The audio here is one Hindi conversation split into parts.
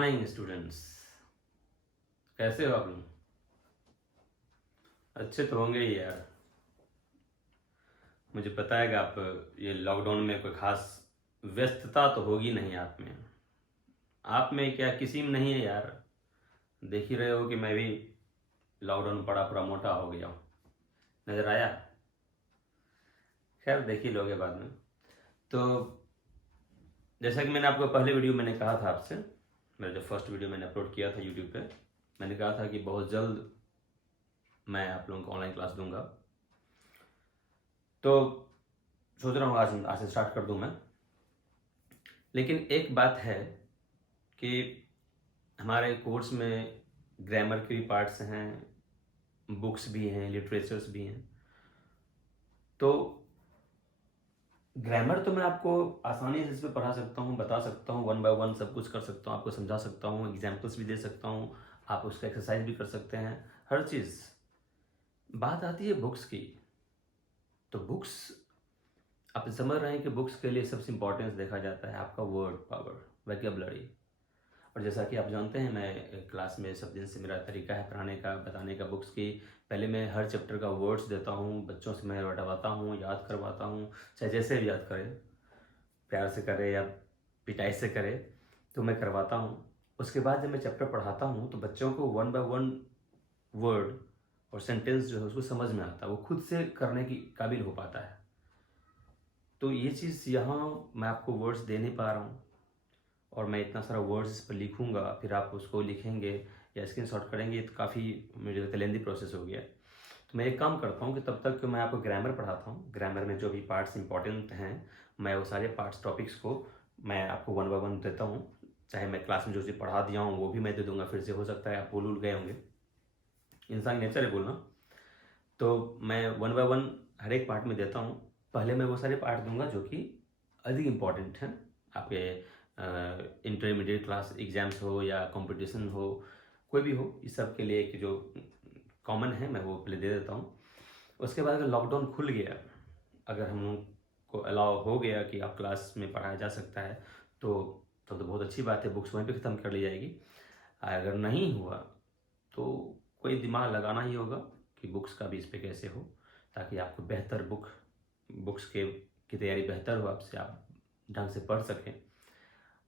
मॉर्निंग स्टूडेंट्स, कैसे हो आप लोग? अच्छे तो होंगे ही यार। मुझे पता है कि आप ये लॉकडाउन में कोई खास व्यस्तता तो होगी नहीं आप में क्या किसी में नहीं है यार। देख ही रहे हो कि मैं भी लॉकडाउन पड़ा पूरा मोटा हो गया हूँ, नज़र आया। खैर देख ही लोगे बाद में। तो जैसा कि मैंने आपको पहले वीडियो मैंने कहा था आपसे, मेरा जो फर्स्ट वीडियो मैंने अपलोड किया था यूट्यूब पे, मैंने कहा था कि बहुत जल्द मैं आप लोगों को ऑनलाइन क्लास दूंगा। तो सोच रहा हूँ आज से स्टार्ट कर दूं मैं। लेकिन एक बात है कि हमारे कोर्स में ग्रामर के भी पार्ट्स हैं, बुक्स भी हैं, लिटरेचर्स भी हैं। तो ग्रामर तो मैं आपको आसानी से इस पर पढ़ा सकता हूँ, बता सकता हूँ, 1 बाय 1 सब कुछ कर सकता हूँ, आपको समझा सकता हूँ, एग्जाम्पल्स भी दे सकता हूँ, आप उसका एक्सरसाइज भी कर सकते हैं, हर चीज़। बात आती है बुक्स की। तो बुक्स आप समझ रहे हैं कि बुक्स के लिए सबसे इम्पोर्टेंस देखा जाता है आपका वर्ड पावर, वोकैबुलरी। और जैसा कि आप जानते हैं, मैं क्लास में सब दिन से मेरा तरीका है पढ़ाने का, बताने का बुक्स की। पहले मैं हर चैप्टर का वर्ड्स देता हूँ, बच्चों से मैं रटवाता हूँ, याद करवाता हूँ, चाहे जैसे भी याद करें, प्यार से करे या पिटाई से करे, तो मैं करवाता हूँ। उसके बाद जब मैं चैप्टर पढ़ाता हूँ तो बच्चों को 1 बाय 1 वर्ड और सेंटेंस जो है उसको समझ में आता है, वो खुद से करने की काबिल हो पाता है। तो ये चीज़ यहाँ मैं आपको वर्ड्स दे नहीं पा रहा हूँ, और मैं इतना सारा वर्ड्स इस पर लिखूँगा, फिर आप उसको लिखेंगे या स्क्रीनशॉट करेंगे, तो काफ़ी मुझे लगता है लेंदी प्रोसेस हो गया। तो मैं एक काम करता हूँ कि तब तक मैं आपको ग्रामर पढ़ाता हूँ। ग्रामर में जो भी पार्ट्स इंपॉर्टेंट हैं, मैं वो सारे पार्ट्स टॉपिक्स को मैं आपको 1 बाय 1 देता हूँ। चाहे मैं क्लास में जो चीज़ पढ़ा दिया हूँ वो भी मैं दे दूँगा, फिर से हो सकता है आप भूल गए होंगे, इंसान नेचर है बोलना। तो मैं 1 बाय 1 हर एक पार्ट में देता हूँ। पहले मैं वो सारे पार्ट दूंगा जो कि अधिक इम्पॉर्टेंट हैं आपके इंटरमीडिएट क्लास एग्जाम्स हो या कंपटीशन हो, कोई भी हो, इस सब के लिए एक जो कॉमन है मैं वो पहले दे देता हूँ। उसके बाद अगर लॉकडाउन खुल गया, अगर हम लोग को अलाउ हो गया कि आप क्लास में पढ़ाया जा सकता है, तो बहुत अच्छी बात है, बुक्स वहीं पे ख़त्म कर ली जाएगी। अगर नहीं हुआ तो कोई दिमाग लगाना ही होगा कि बुक्स का भी इस पे कैसे हो, ताकि आपको बेहतर बुक्स के की तैयारी बेहतर हो, आपसे आप ढंग से पढ़ सकें,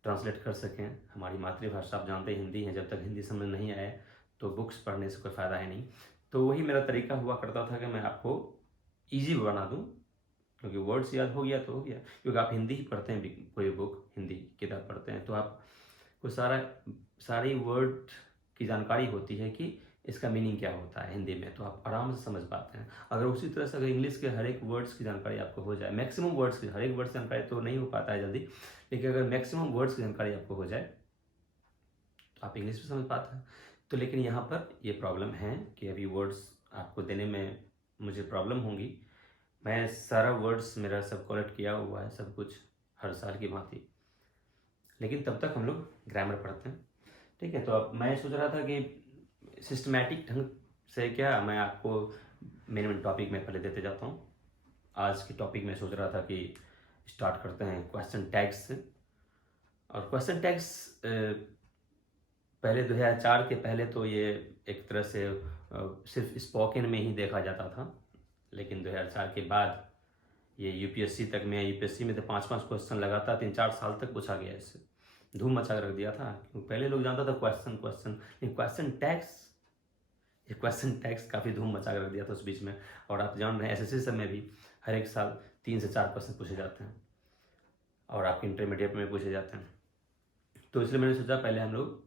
ट्रांसलेट कर सकें। हमारी मातृभाषा आप जानते हैं हिंदी है, जब तक हिंदी समझ नहीं आए तो बुक्स पढ़ने से कोई फ़ायदा है नहीं। तो वही मेरा तरीका हुआ करता था कि मैं आपको ईजी बना दूँ, क्योंकि वर्ड्स याद हो गया तो हो गया। क्योंकि आप हिंदी ही पढ़ते हैं, कोई बुक हिंदी किताब पढ़ते हैं तो आपको सारी वर्ड की जानकारी होती है कि इसका मीनिंग क्या होता है हिंदी में, तो आप आराम से समझ पाते हैं। अगर उसी तरह से अगर इंग्लिश के हर एक वर्ड्स की जानकारी आपको हो जाए, मैक्सिमम वर्ड्स की, हर एक वर्ड्स की जानकारी तो नहीं हो पाता है जल्दी, लेकिन अगर मैक्सिमम वर्ड्स की जानकारी आपको हो जाए तो आप इंग्लिश भी समझ पाते हैं। तो लेकिन यहाँ पर ये प्रॉब्लम है कि अभी वर्ड्स आपको देने में मुझे प्रॉब्लम होंगी। मैं सारा वर्ड्स मेरा सब कलेक्ट किया हुआ है, सब कुछ हर साल की भांति, लेकिन तब तक हम लोग ग्रामर पढ़ते हैं। ठीक है, तो अब मैं सोच रहा था कि सिस्टमैटिक ढंग से क्या मैं आपको मेन टॉपिक में पहले देते जाता हूँ। आज की टॉपिक में सोच रहा था कि स्टार्ट करते हैं क्वेश्चन टैग्स से। और क्वेश्चन टैग्स पहले 2004 के पहले तो ये एक तरह से सिर्फ स्पोकन में ही देखा जाता था, लेकिन 2004 के बाद ये यूपीएससी तक में, यूपीएससी में तो 5-5 क्वेश्चन लगातार 3-4 साल तक पूछा गया, इससे धूम मचा कर रख दिया था। क्योंकि पहले लोग जानता था क्वेश्चन क्वेश्चन, लेकिन क्वेश्चन टैक्स काफ़ी धूम मचा कर रख दिया था उस बीच में। और आप जान रहे हैं एसएससी सब में भी हर एक साल 3 से 4 क्वेश्चन पूछे जाते हैं, और आपके इंटरमीडिएट में पूछे जाते हैं। तो इसलिए मैंने सोचा पहले हम लोग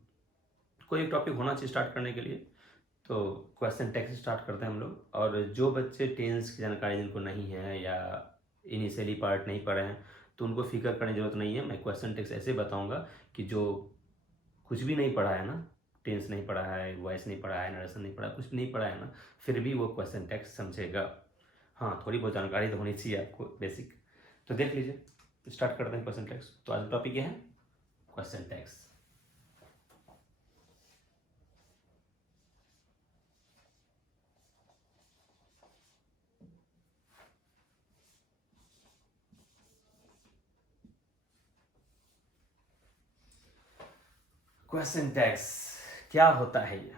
कोई एक टॉपिक होना चाहिए स्टार्ट करने के लिए, तो क्वेश्चन टैक्स स्टार्ट करते हैं हम लोग। और जो बच्चे टेंस की जानकारी जिनको नहीं है या इनिशियली पार्ट नहीं पढ़े हैं, तो उनको फिक्र करने की जरूरत नहीं है। मैं क्वेश्चन टैक्स ऐसे बताऊंगा कि जो कुछ भी नहीं पढ़ा है ना, टेंस नहीं पढ़ा है, वॉइस नहीं पढ़ा है, नरेशन नहीं पढ़ा है, कुछ भी नहीं पढ़ा है ना, फिर भी वो क्वेश्चन टैक्स समझेगा। हाँ, थोड़ी बहुत जानकारी तो होनी चाहिए आपको बेसिक। तो देख लीजिए, स्टार्ट करते हैं क्वेश्चन टैक्स। तो आज टॉपिक ये है क्वेश्चन टैक्स। क्वेश्चन टैग्स क्या होता है ये?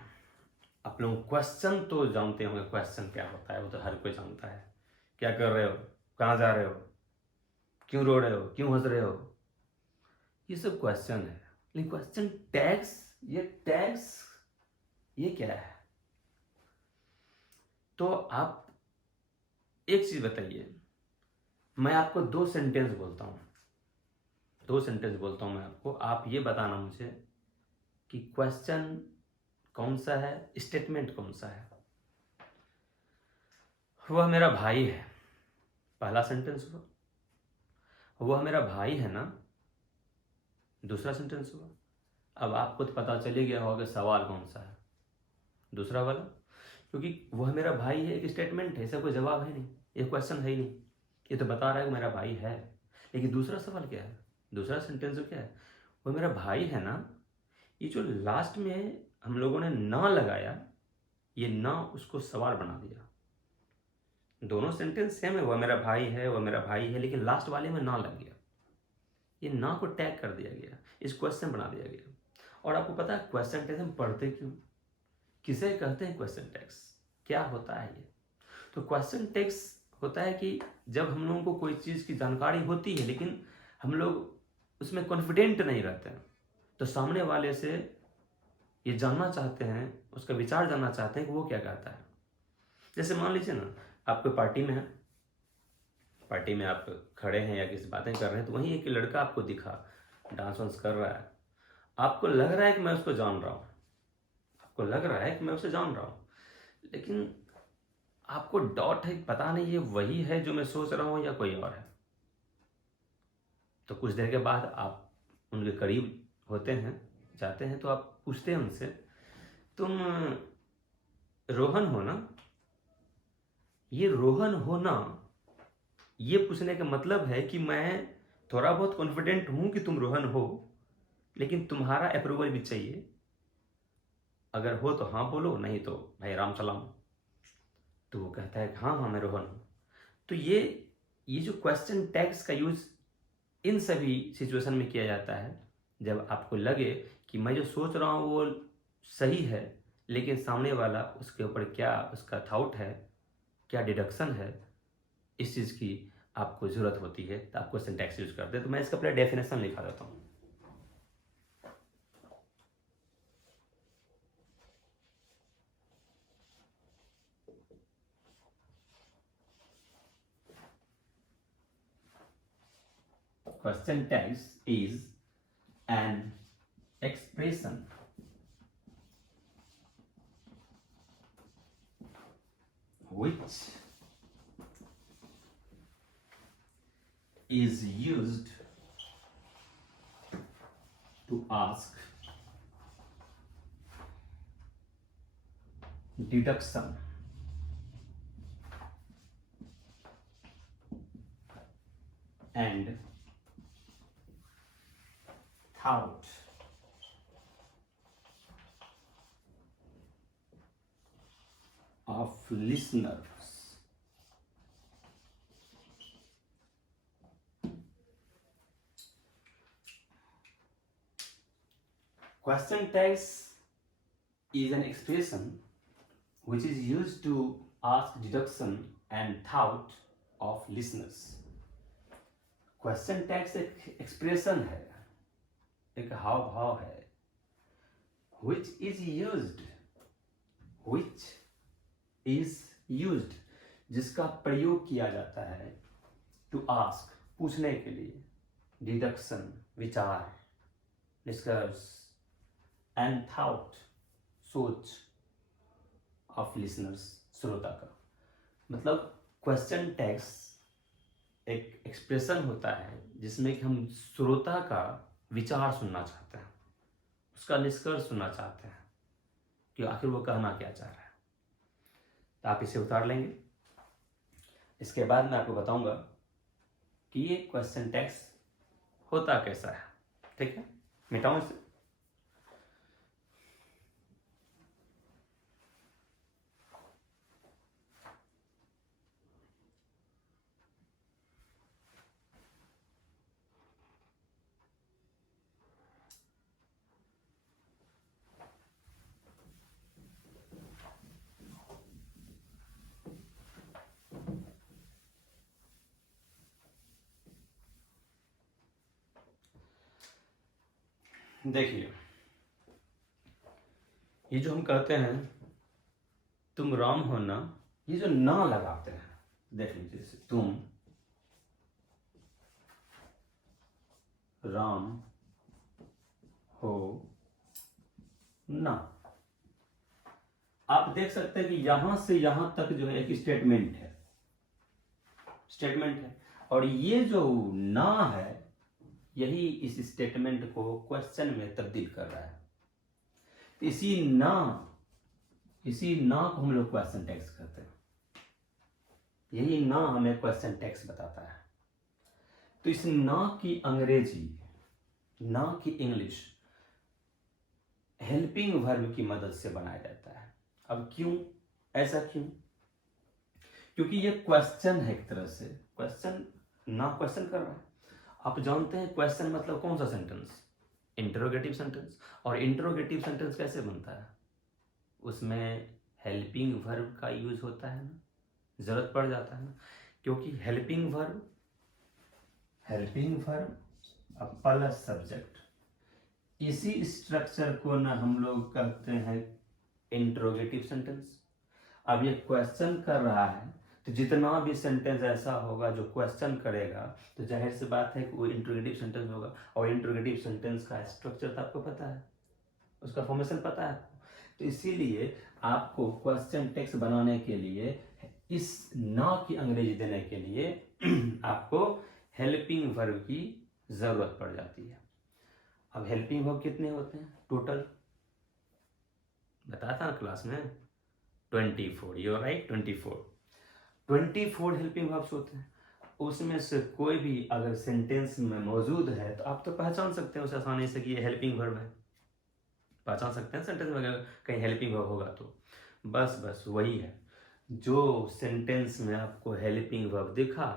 आप लोग क्वेश्चन तो जानते होंगे, क्वेश्चन क्या होता है वो तो हर कोई जानता है। क्या कर रहे हो, कहाँ जा रहे हो, क्यों रो रहे हो, क्यों हंस रहे हो, ये सब क्वेश्चन है। लेकिन क्वेश्चन टैग्स, ये टैग्स ये क्या है? तो आप एक चीज बताइए, मैं आपको दो सेंटेंस बोलता हूँ, मैं आपको, आप ये बताना मुझे कि क्वेश्चन कौन सा है, स्टेटमेंट कौन सा है। वह मेरा भाई है, पहला सेंटेंस हुआ। वह मेरा भाई है ना, दूसरा सेंटेंस हुआ। अब आपको तो पता चल ही गया होगा सवाल कौन सा है, दूसरा वाला, क्योंकि वह मेरा भाई है एक स्टेटमेंट है, इसका कोई जवाब है नहीं, ये क्वेश्चन है ही नहीं, ये तो बता रहा है कि मेरा भाई है। लेकिन दूसरा सवाल क्या है, दूसरा सेंटेंस क्या है, वह मेरा भाई है ना, ये जो लास्ट में हम लोगों ने ना लगाया, ये ना उसको सवाल बना दिया। दोनों सेंटेंस सेम है, वह मेरा भाई है, वह मेरा भाई है, लेकिन लास्ट वाले में ना लग गया, ये ना को टैग कर दिया गया, इस क्वेश्चन बना दिया गया। और आपको पता है क्वेश्चन टैग्स हम पढ़ते क्यों, किसे कहते हैं क्वेश्चन टैग्स, क्या होता है ये? तो क्वेश्चन टैग्स होता है कि जब हम लोगों को कोई चीज़ की जानकारी होती है लेकिन हम लोग उसमें कॉन्फिडेंट नहीं रहते हैं, तो सामने वाले से ये जानना चाहते हैं, उसका विचार जानना चाहते हैं कि वो क्या कहता है। जैसे मान लीजिए ना, आप कोई पार्टी में हैं, पार्टी में आप खड़े हैं या किसी बातें कर रहे हैं, तो वहीं एक लड़का आपको दिखा डांस वांस कर रहा है, आपको लग रहा है कि मैं उसको जान रहा हूँ, आपको लग रहा है कि मैं उसे जान रहा हूँ, लेकिन आपको डाउट है, पता नहीं ये वही है जो मैं सोच रहा हूँ या कोई और है। तो कुछ देर के बाद आप उनके करीब होते हैं, जाते हैं, तो आप पूछते हैं उनसे, तुम रोहन हो ना? ये रोहन हो ना, ये पूछने का मतलब है कि मैं थोड़ा बहुत कॉन्फिडेंट हूं कि तुम रोहन हो, लेकिन तुम्हारा अप्रूवल भी चाहिए, अगर हो तो हाँ बोलो, नहीं तो भाई राम सलाम। तो वो कहता है कि हाँ हाँ मैं रोहन हूँ। तो ये जो क्वेश्चन टैग्स का यूज इन सभी सिचुएशन में किया जाता है, जब आपको लगे कि मैं जो सोच रहा हूँ वो सही है, लेकिन सामने वाला उसके ऊपर क्या उसका थाउट है, क्या डिडक्शन है, इस चीज़ की आपको ज़रूरत होती है, तो आप क्वेश्चन टैग्स यूज करते हैं। तो मैं इसका पहले डेफिनेशन लिखा देता हूँ। Question tags is an expression which is used to ask deduction and thought of listeners. Question tags is an expression which is used to ask deduction and thought of listeners. Question tags एक एक्सप्रेशन है, एक हाव भाव है, which is used, जिसका प्रयोग किया जाता है, to ask, पूछने के लिए, डिडक्शन, विचार, निष्कर्ष, and thought, सोच, of listeners, श्रोता का। मतलब क्वेश्चन टैग्स एक एक्सप्रेशन होता है जिसमें कि हम श्रोता का विचार सुनना चाहते हैं, उसका निष्कर्ष सुनना चाहते हैं कि आखिर वो कहना क्या चाह रहा है। तो आप इसे उतार लेंगे, इसके बाद मैं आपको बताऊंगा कि ये क्वेश्चन टैग्स होता कैसा है। ठीक है, मिटाऊं इसे। देखिए, ये जो हम कहते हैं तुम राम हो ना, ये जो ना लगाते हैं, देख लीजिए, जैसे तुम राम हो ना, आप देख सकते हैं कि यहां से यहां तक जो है एक स्टेटमेंट है, और ये जो ना है यही इस स्टेटमेंट को क्वेश्चन में तब्दील कर रहा है। इसी ना को हम लोग क्वेश्चन टेक्स्ट कहते हैं। यही ना हमें क्वेश्चन टेक्स्ट बताता है। तो इस ना की अंग्रेजी, ना की इंग्लिश हेल्पिंग वर्ब की मदद से बनाया जाता है। अब क्यों, ऐसा क्यों? क्योंकि ये क्वेश्चन है, एक तरह से क्वेश्चन, ना क्वेश्चन कर रहा है। आप जानते हैं क्वेश्चन मतलब कौन सा सेंटेंस? Interrogative sentence. और इंटरोगेटिव सेंटेंस कैसे बनता है? उसमें हेल्पिंग वर्ब का यूज होता है ना, जरूरत पड़ जाता है ना, क्योंकि हेल्पिंग वर्ब प्लस सब्जेक्ट, इसी स्ट्रक्चर को ना हम लोग कहते हैं इंटरोगेटिव सेंटेंस। अब ये क्वेश्चन कर रहा है, तो जितना भी सेंटेंस ऐसा होगा जो क्वेश्चन करेगा, तो जाहिर सी बात है कि वो इंटरोगेटिव सेंटेंस होगा। और इंटरोगेटिव सेंटेंस का स्ट्रक्चर तो आपको पता है, उसका फॉर्मेशन पता है आपको। तो इसीलिए आपको क्वेश्चन टेक्स्ट बनाने के लिए, इस ना की अंग्रेजी देने के लिए आपको हेल्पिंग वर्ब की जरूरत पड़ जाती है। अब हेल्पिंग वर्ब कितने होते हैं टोटल? बताया था ना क्लास में, 24। You are right, 24 helping verbs होते हैं। उसमें से कोई भी अगर सेंटेंस में मौजूद है तो आप तो पहचान सकते हैं उसे आसानी से कि ये हेल्पिंग वर्ब है। पहचान सकते हैं सेंटेंस में अगर कहीं हेल्पिंग वर्ब होगा तो। बस वही है, जो सेंटेंस में आपको हेल्पिंग वर्ब दिखा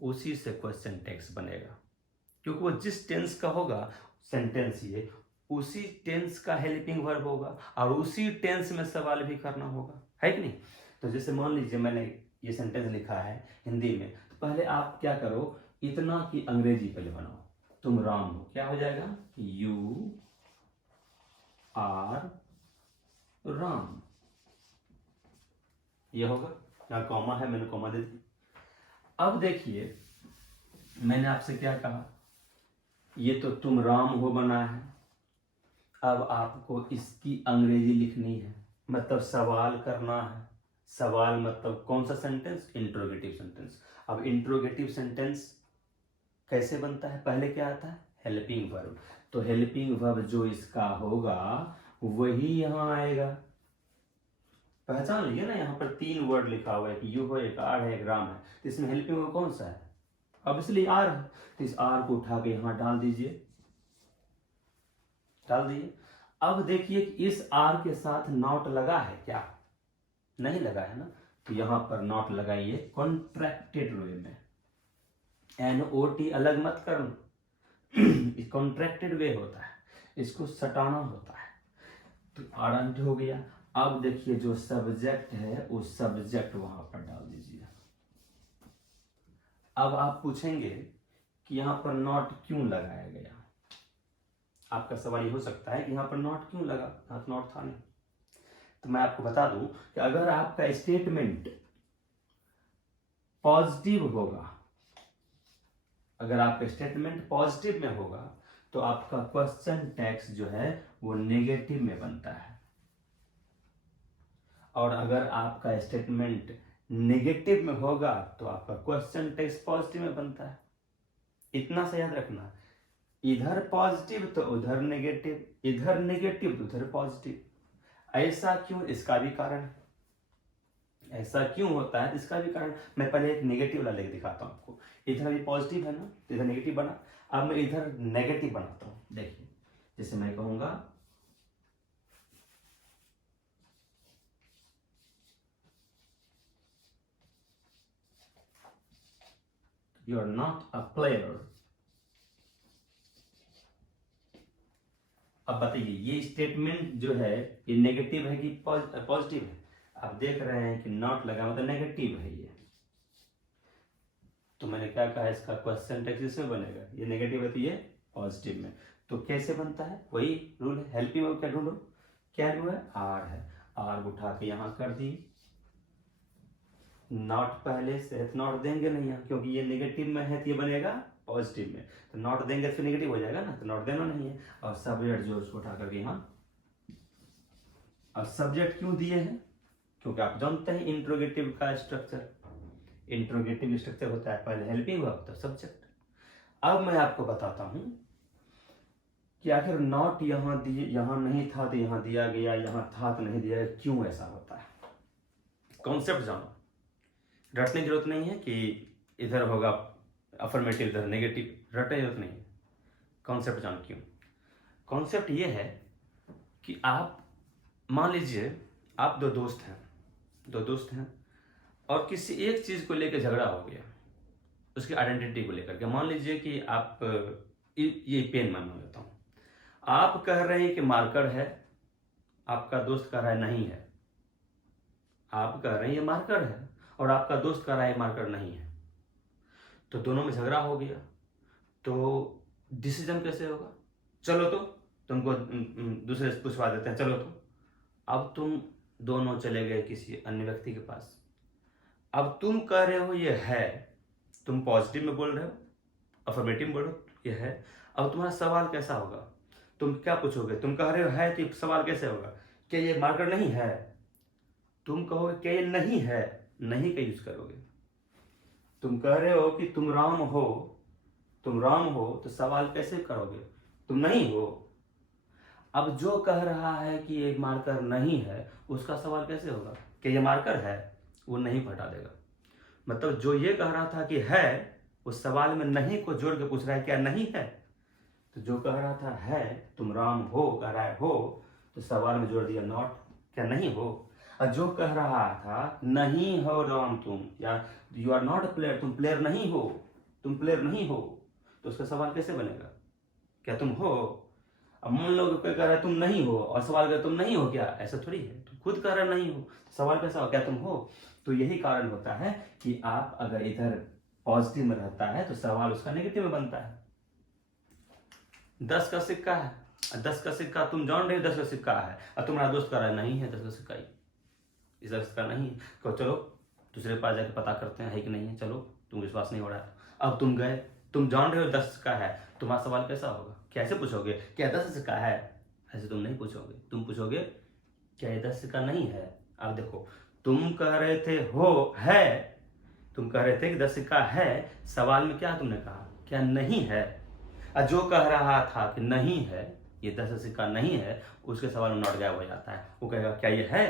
उसी से क्वेश्चन टेक्स्ट बनेगा, क्योंकि वो जिस टेंस का होगा सेंटेंस, ये उसी टेंस का हेल्पिंग वर्ब होगा और उसी टेंस में सवाल भी करना होगा, है कि नहीं? तो जैसे मान लीजिए मैंने ये सेंटेंस लिखा है हिंदी में, तो पहले आप क्या करो, इतना की अंग्रेजी पहले बनाओ। तुम राम हो, क्या हो जाएगा? यू आर राम, ये होगा। यहाँ कॉमा है, मैंने कॉमा दे दी। अब देखिए, मैंने आपसे क्या कहा, ये तो तुम राम हो बना है। अब आपको इसकी अंग्रेजी लिखनी है, मतलब सवाल करना है। सवाल मतलब कौन सा सेंटेंस? Interrogative sentence. अब इंट्रोगेटिव सेंटेंस कैसे बनता है? पहले क्या आता है? Helping verb. तो हेल्पिंग वर्ब जो इसका होगा वही यहां आएगा। पहचान लीजिए ना, यहाँ पर 3 वर्ड लिखा हुआ है कि यू हो, एक आर है, एक राम है। तो इसमें हेल्पिंग वर्ब कौन सा है? अब इसलिए आर है, तो इस आर को उठा के यहां डाल दीजिए, डाल दिए। अब देखिए कि इस आर के साथ नॉट लगा है क्या? नहीं लगा है ना, तो यहां पर नॉट लगाइए कॉन्ट्रैक्टेड वे में। NOT अलग मत करना, कॉन्ट्रैक्टेड वे होता है, इसको सटाना होता है। तो आरंट हो गया। अब देखिए जो सब्जेक्ट है उस सब्जेक्ट वहां पर डाल दीजिए। अब आप पूछेंगे कि यहां पर नॉट क्यों लगाया गया? आपका सवाल ये हो सकता है कि यहां पर नॉट क्यों लगा, यहां तो नॉट था नहीं। तो मैं आपको बता दूं कि अगर आपका स्टेटमेंट पॉजिटिव होगा, अगर आपका स्टेटमेंट पॉजिटिव में होगा तो आपका क्वेश्चन टेक्स्ट जो है वो नेगेटिव में बनता है, और अगर आपका स्टेटमेंट नेगेटिव में होगा तो आपका क्वेश्चन टेक्स्ट पॉजिटिव में बनता है। इतना सा याद रखना, इधर पॉजिटिव तो उधर नेगेटिव, इधर नेगेटिव तो उधर पॉजिटिव। ऐसा क्यों? इसका भी कारण है। ऐसा क्यों होता है इसका भी कारण मैं पहले एक नेगेटिव वाला लेके दिखाता हूं आपको। इधर भी पॉजिटिव है ना, तो इधर नेगेटिव बना। अब मैं इधर नेगेटिव बनाता हूं। देखिए, जैसे मैं कहूंगा you are not a player. अब बताइए ये स्टेटमेंट जो है ये नेगेटिव है कि पॉजिटिव है? आप देख रहे हैं कि नॉट लगा मतलब नेगेटिव है ये। तो मैंने क्या कहा, इसका क्वेश्चन टेक्स्ट इसमें बनेगा, ये नेगेटिव है तो ये पॉजिटिव में। तो कैसे बनता है, वही रूल है। हेल्पिंग वर्ब क्या ढूंढो, क्या रूल है, आर है। आर उठा के यहाँ कर दी, नॉट पहले से नॉट देंगे नहीं यहाँ, क्योंकि ये नेगेटिव में है तो ये बनेगा पॉजिटिव में, तो नॉट देंगे तो नेगेटिव हो जाएगा ना, तो नॉट देना नहीं है। और सब्जेक्ट जो उसको उठा करके यहाँ, और सब्जेक्ट क्यों दिए हैं, क्योंकि आप जानते हैं इंट्रोगेटिव का स्ट्रक्चर, इंट्रोगेटिव स्ट्रक्चर होता है पहले हेल्पिंग वर्ब तब सब्जेक्ट। अब मैं आपको बताता हूं कि आखिर नॉट यहाँ दिए, यहाँ नहीं था तो यहाँ दिया गया, यहाँ था तो नहीं दिया गया, क्यों ऐसा होता है। कॉन्सेप्ट जानो, रटने की जरूरत नहीं है कि इधर होगा अफर्मेटिव इधर नेगेटिव, रटने की जरूरत नहीं है। कॉन्सेप्ट जानो क्यों। कॉन्सेप्ट ये है कि आप मान लीजिए आप दो दोस्त हैं और किसी एक चीज को लेकर झगड़ा हो गया, उसकी आइडेंटिटी को लेकर के। मान लीजिए कि आप ये पेन मान लेता हूं, आप कह रहे हैं कि मार्कर है, आपका दोस्त कह रहा है नहीं है। आप कह रहे हैं ये मार्कर है और आपका दोस्त कह रहा है मार्कर नहीं है, तो दोनों में झगड़ा हो गया। तो डिसीजन कैसे होगा, चलो तो तुमको दूसरे से पूछवा देते हैं, चलो तो। अब तुम दोनों चले गए किसी अन्य व्यक्ति के पास, अब तुम कह रहे हो ये है, तुम पॉजिटिव में बोल रहे हो, अफर्मेटिव में बोल रहे हो ये है। अब तुम्हारा सवाल कैसा होगा, तुम क्या पूछोगे, तुम कह रहे हो है तो सवाल कैसे होगा, क्या ये मार्कर नहीं है, तुम कहोगे क्या ये नहीं है, नहीं का यूज करोगे। तुम कह रहे हो कि तुम राम हो, तो सवाल कैसे करोगे, तुम नहीं हो। अब जो कह रहा है कि ये मार्कर नहीं है, उसका सवाल कैसे होगा, कि ये मार्कर है, वो नहीं हटा देगा। मतलब जो ये कह रहा था कि है, उस सवाल में नहीं को जोड़ के पूछ रहा है क्या नहीं है। तो जो कह रहा था है, तुम राम हो कह रहा है हो, तो सवाल में जोड़ दिया नॉट, क्या नहीं हो। और जो कह रहा था नहीं हो राम तुम, या you are not a player, तुम प्लेयर नहीं हो, तो उसका सवाल कैसे बनेगा, क्या तुम हो। अब मान लो कोई कह रहा है तुम नहीं हो और सवाल कर तुम नहीं हो क्या, ऐसा थोड़ी है, तुम खुद कह रहा नहीं हो, तो सवाल कैसा हो, क्या तुम हो। तो यही कारण होता है कि आप अगर इधर पॉजिटिव में रहता है तो सवाल उसका नेगेटिव में बनता है। 10 का सिक्का है, 10 का सिक्का तुम जान रहे हो 10 का सिक्का है, और तुम्हारा दोस्त कह रहा है नहीं है 10 का सिक्का ही, इस 10 का नहीं है। कहो चलो दूसरे पास जाके पता करते हैं है कि नहीं है, चलो तुम विश्वास नहीं हो रहा है। अब तुम गए, तुम जान रहे हो 10 का है, तुम्हारा सवाल कैसा होगा, कैसे पूछोगे क्या 10 का है, ऐसे तुम नहीं पूछोगे, तुम पूछोगे क्या ये 10 का नहीं है। अब देखो, तुम कह रहे थे हो है, तुम कह रहे थे कि 10 का है, सवाल में क्या तुमने कहा, क्या नहीं है। और जो कह रहा था कि नहीं है, ये 10 का नहीं है, उसके सवाल में नॉट गायब हो जाता है, वो कहेगा क्या ये है।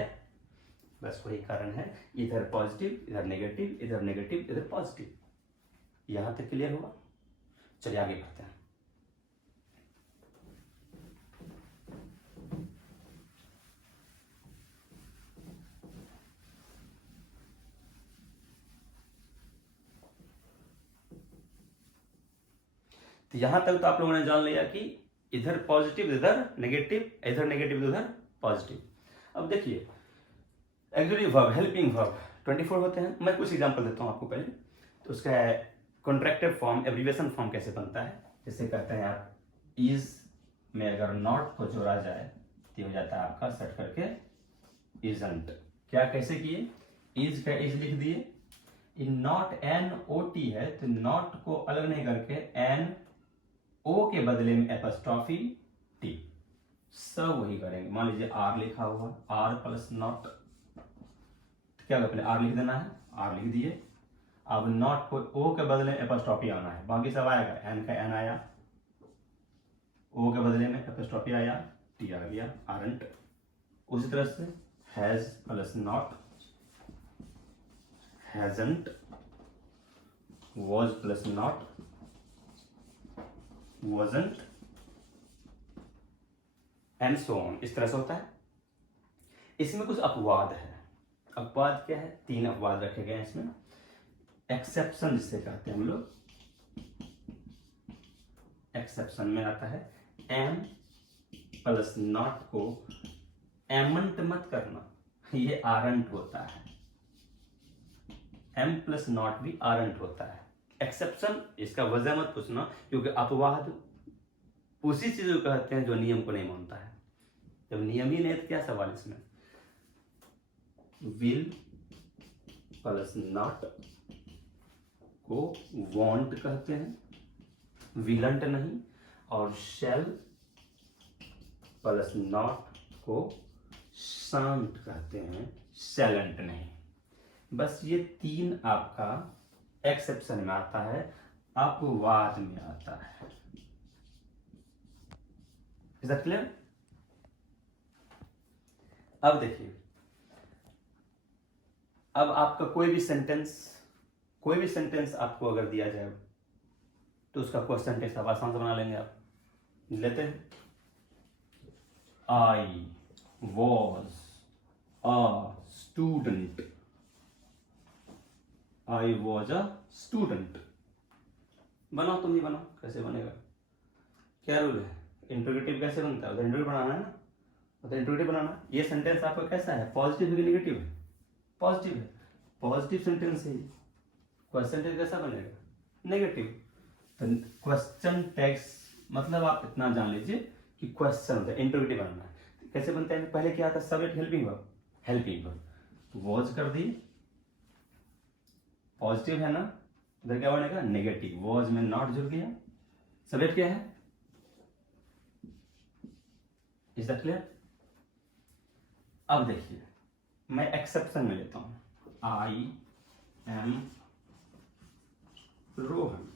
बस वही कारण है, इधर पॉजिटिव इधर नेगेटिव, इधर नेगेटिव इधर पॉजिटिव। यहां तक क्लियर हुआ, चलिए आगे बढ़ते हैं। तो यहां तक तो आप लोगों ने जान लिया कि इधर पॉजिटिव इधर नेगेटिव, इधर नेगेटिव इधर पॉजिटिव। अब देखिए एक्सिलरी वर्ब, हेल्पिंग वर्ब 24 होते हैं। मैं कुछ एग्जांपल देता हूं आपको पहले। तो उसका कॉन्ट्रैक्टिव फॉर्म, एब्रिविएशन फॉर्म कैसे बनता है, जैसे कहते हैं आप इज में अगर नॉट को जोड़ा जाए तो हो जाता है आपका सेट करके इजंट। क्या कैसे किए, इज का इज लिख दिए, in not N O T है तो नॉट को अलग नहीं करके एन ओ के बदले में एपस्ट्रॉफी टी, सब वही करेंगे। मान लीजिए आर लिखा हुआ, आर प्लस नॉट, क्या पहले आर लिख देना है, आर लिख दिए। अब नॉट को ओ के बदले एपस्ट्रॉफी आना है, बाकी सब आएगा, एन का एन आया, ओ के बदले में एपस्ट्रॉफी आया, टी आ गया, आरंट। उसी तरह से has plus not, hasn't, was plus not, wasn't, and so on. इस तरह से होता है। इसमें कुछ अपवाद है। अपवाद क्या है, 3 अपवाद रखे गए हैं इसमें। एक्सेप्शन जिसे कहते हैं हम लोग, एक्सेप्शन में आता है एम प्लस नॉट को एमंट मत करना, ये आरंट होता है। एम प्लस नॉट भी आरंट होता है। एक्सेप्शन, इसका वजह मत पूछना, क्योंकि अपवाद उसी चीज को कहते हैं जो नियम को नहीं मानता है। जब नियम ही नहीं है तो क्या सवाल इसमें। विल प्लस नॉट को वांट कहते हैं, विलंट नहीं। और शैल प्लस नॉट को शांत कहते हैं, शैलेंट नहीं। बस ये तीन आपका एक्सेप्शन में आता है, अपवाद में आता है। Is that clear? अब देखिए, अब आपका कोई भी सेंटेंस आपको अगर दिया जाए तो उसका क्वेश्चन टेक्स्ट आप आसान से बना लेंगे। आप लेते हैं, I was a student, I was a student. बनाओ, तुम ही बनाओ, कैसे बनेगा, क्या रूल है। इंट्रोगेटिव कैसे बनता है, इंट्रोगेटिव बनाना है ना, तो इंट्रोगेटिव बनाना। ये सेंटेंस आपका कैसा है, पॉजिटिव है कि नेगेटिव है? पॉजिटिव है, पॉजिटिव सेंटेंस है। क्वेश्चन टेक्स्ट कैसा बनेगा, नेगेटिव। तो क्वेश्चन टेक्स्ट मतलब आप इतना जान लीजिए कि क्वेश्चन होता है, इंट्रोगेटिव बनाना है। तो कैसे बनता है, पहले क्या आता है, subject helping verb, helping verb. तो वॉज कर दी, पॉजिटिव है ना, इधर क्या बनेगा, नेगेटिव। वॉज में नॉट जुड़ गया, सब्जेक्ट क्या है, इज दैट क्लियर? अब देखिए, मैं एक्सेप्शन में लेता हूं, आई एम रोहन।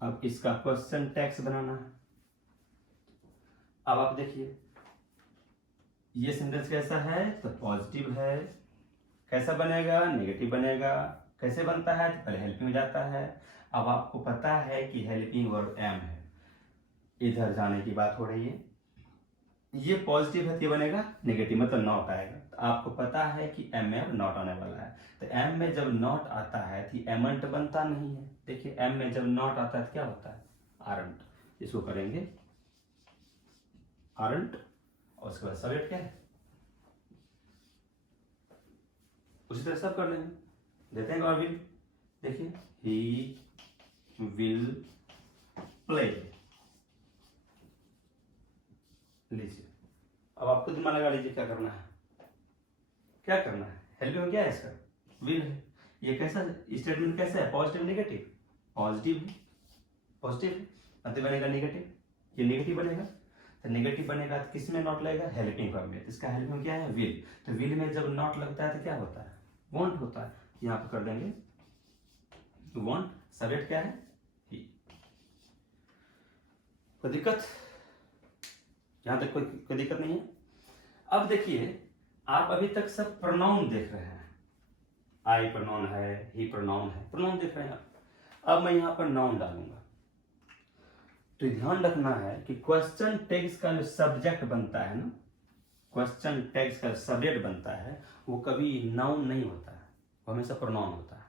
अब इसका क्वेश्चन टेक्स्ट बनाना है। अब आप देखिए, ये सेंटेंस कैसा है, तो पॉजिटिव है। कैसा बनेगा, नेगेटिव बनेगा। कैसे बनता है, तो पहले हेल्पिंग में जाता है। अब आपको पता है कि हेल्पिंग वर्ब एम है, इधर जाने की बात हो रही है। ये पॉजिटिव है तो ये बनेगा नेगेटिव, मतलब नॉट आएगा। तो आपको पता है कि एम में अब नॉट आने वाला है। तो एम में जब नॉट आता है तो एमंट बनता नहीं है। देखिए, एम में जब नॉट आता है तो क्या होता है, आरंट। इसको करेंगे आरंट, और उसके बाद सब्जेक्ट क्या है, उसी तरह सब कर लेंगे। देते हैं और विल, देखिए, ही विल प्ले। लीजिए, अब आपको दिमाग लगा लीजिए क्या करना है, क्या करना है। हेल्पिंग क्या है, इसका विल है। ये कैसा स्टेटमेंट कैसा है, पॉजिटिव नेगेटिव, पॉजिटिव है, पॉजिटिव है, मतलब बनेगा नेगेटिव, ये नेगेटिव बनेगा। तो नेगेटिव बनेगा तो किस में नॉट लगेगा, हेल्पिंग वर्ब में। इसका हेल्पिंग क्या है, विल। तो विल में जब नॉट लगता है तो क्या होता है, वांट होता है। यहाँ पे कर देंगे वांट, सब्जेक्ट क्या है, ही। कोई दिक्कत, यहां तक कोई दिक्कत नहीं है। अब देखिए, आप अभी तक सब प्रोनाउन देख रहे हैं, आई प्रोनाउन है, ही प्रोनाउन है, प्रोनाउन देख रहे हैं आप। अब मैं यहां पर नाउन डालूंगा। तो ध्यान रखना है कि क्वेश्चन टेक्स्ट का जो सब्जेक्ट बनता है ना, क्वेश्चन टेक्स्ट का सब्जेक्ट बनता है, वो कभी नाउन नहीं होता है, वो हमेशा प्रोनाउन होता है।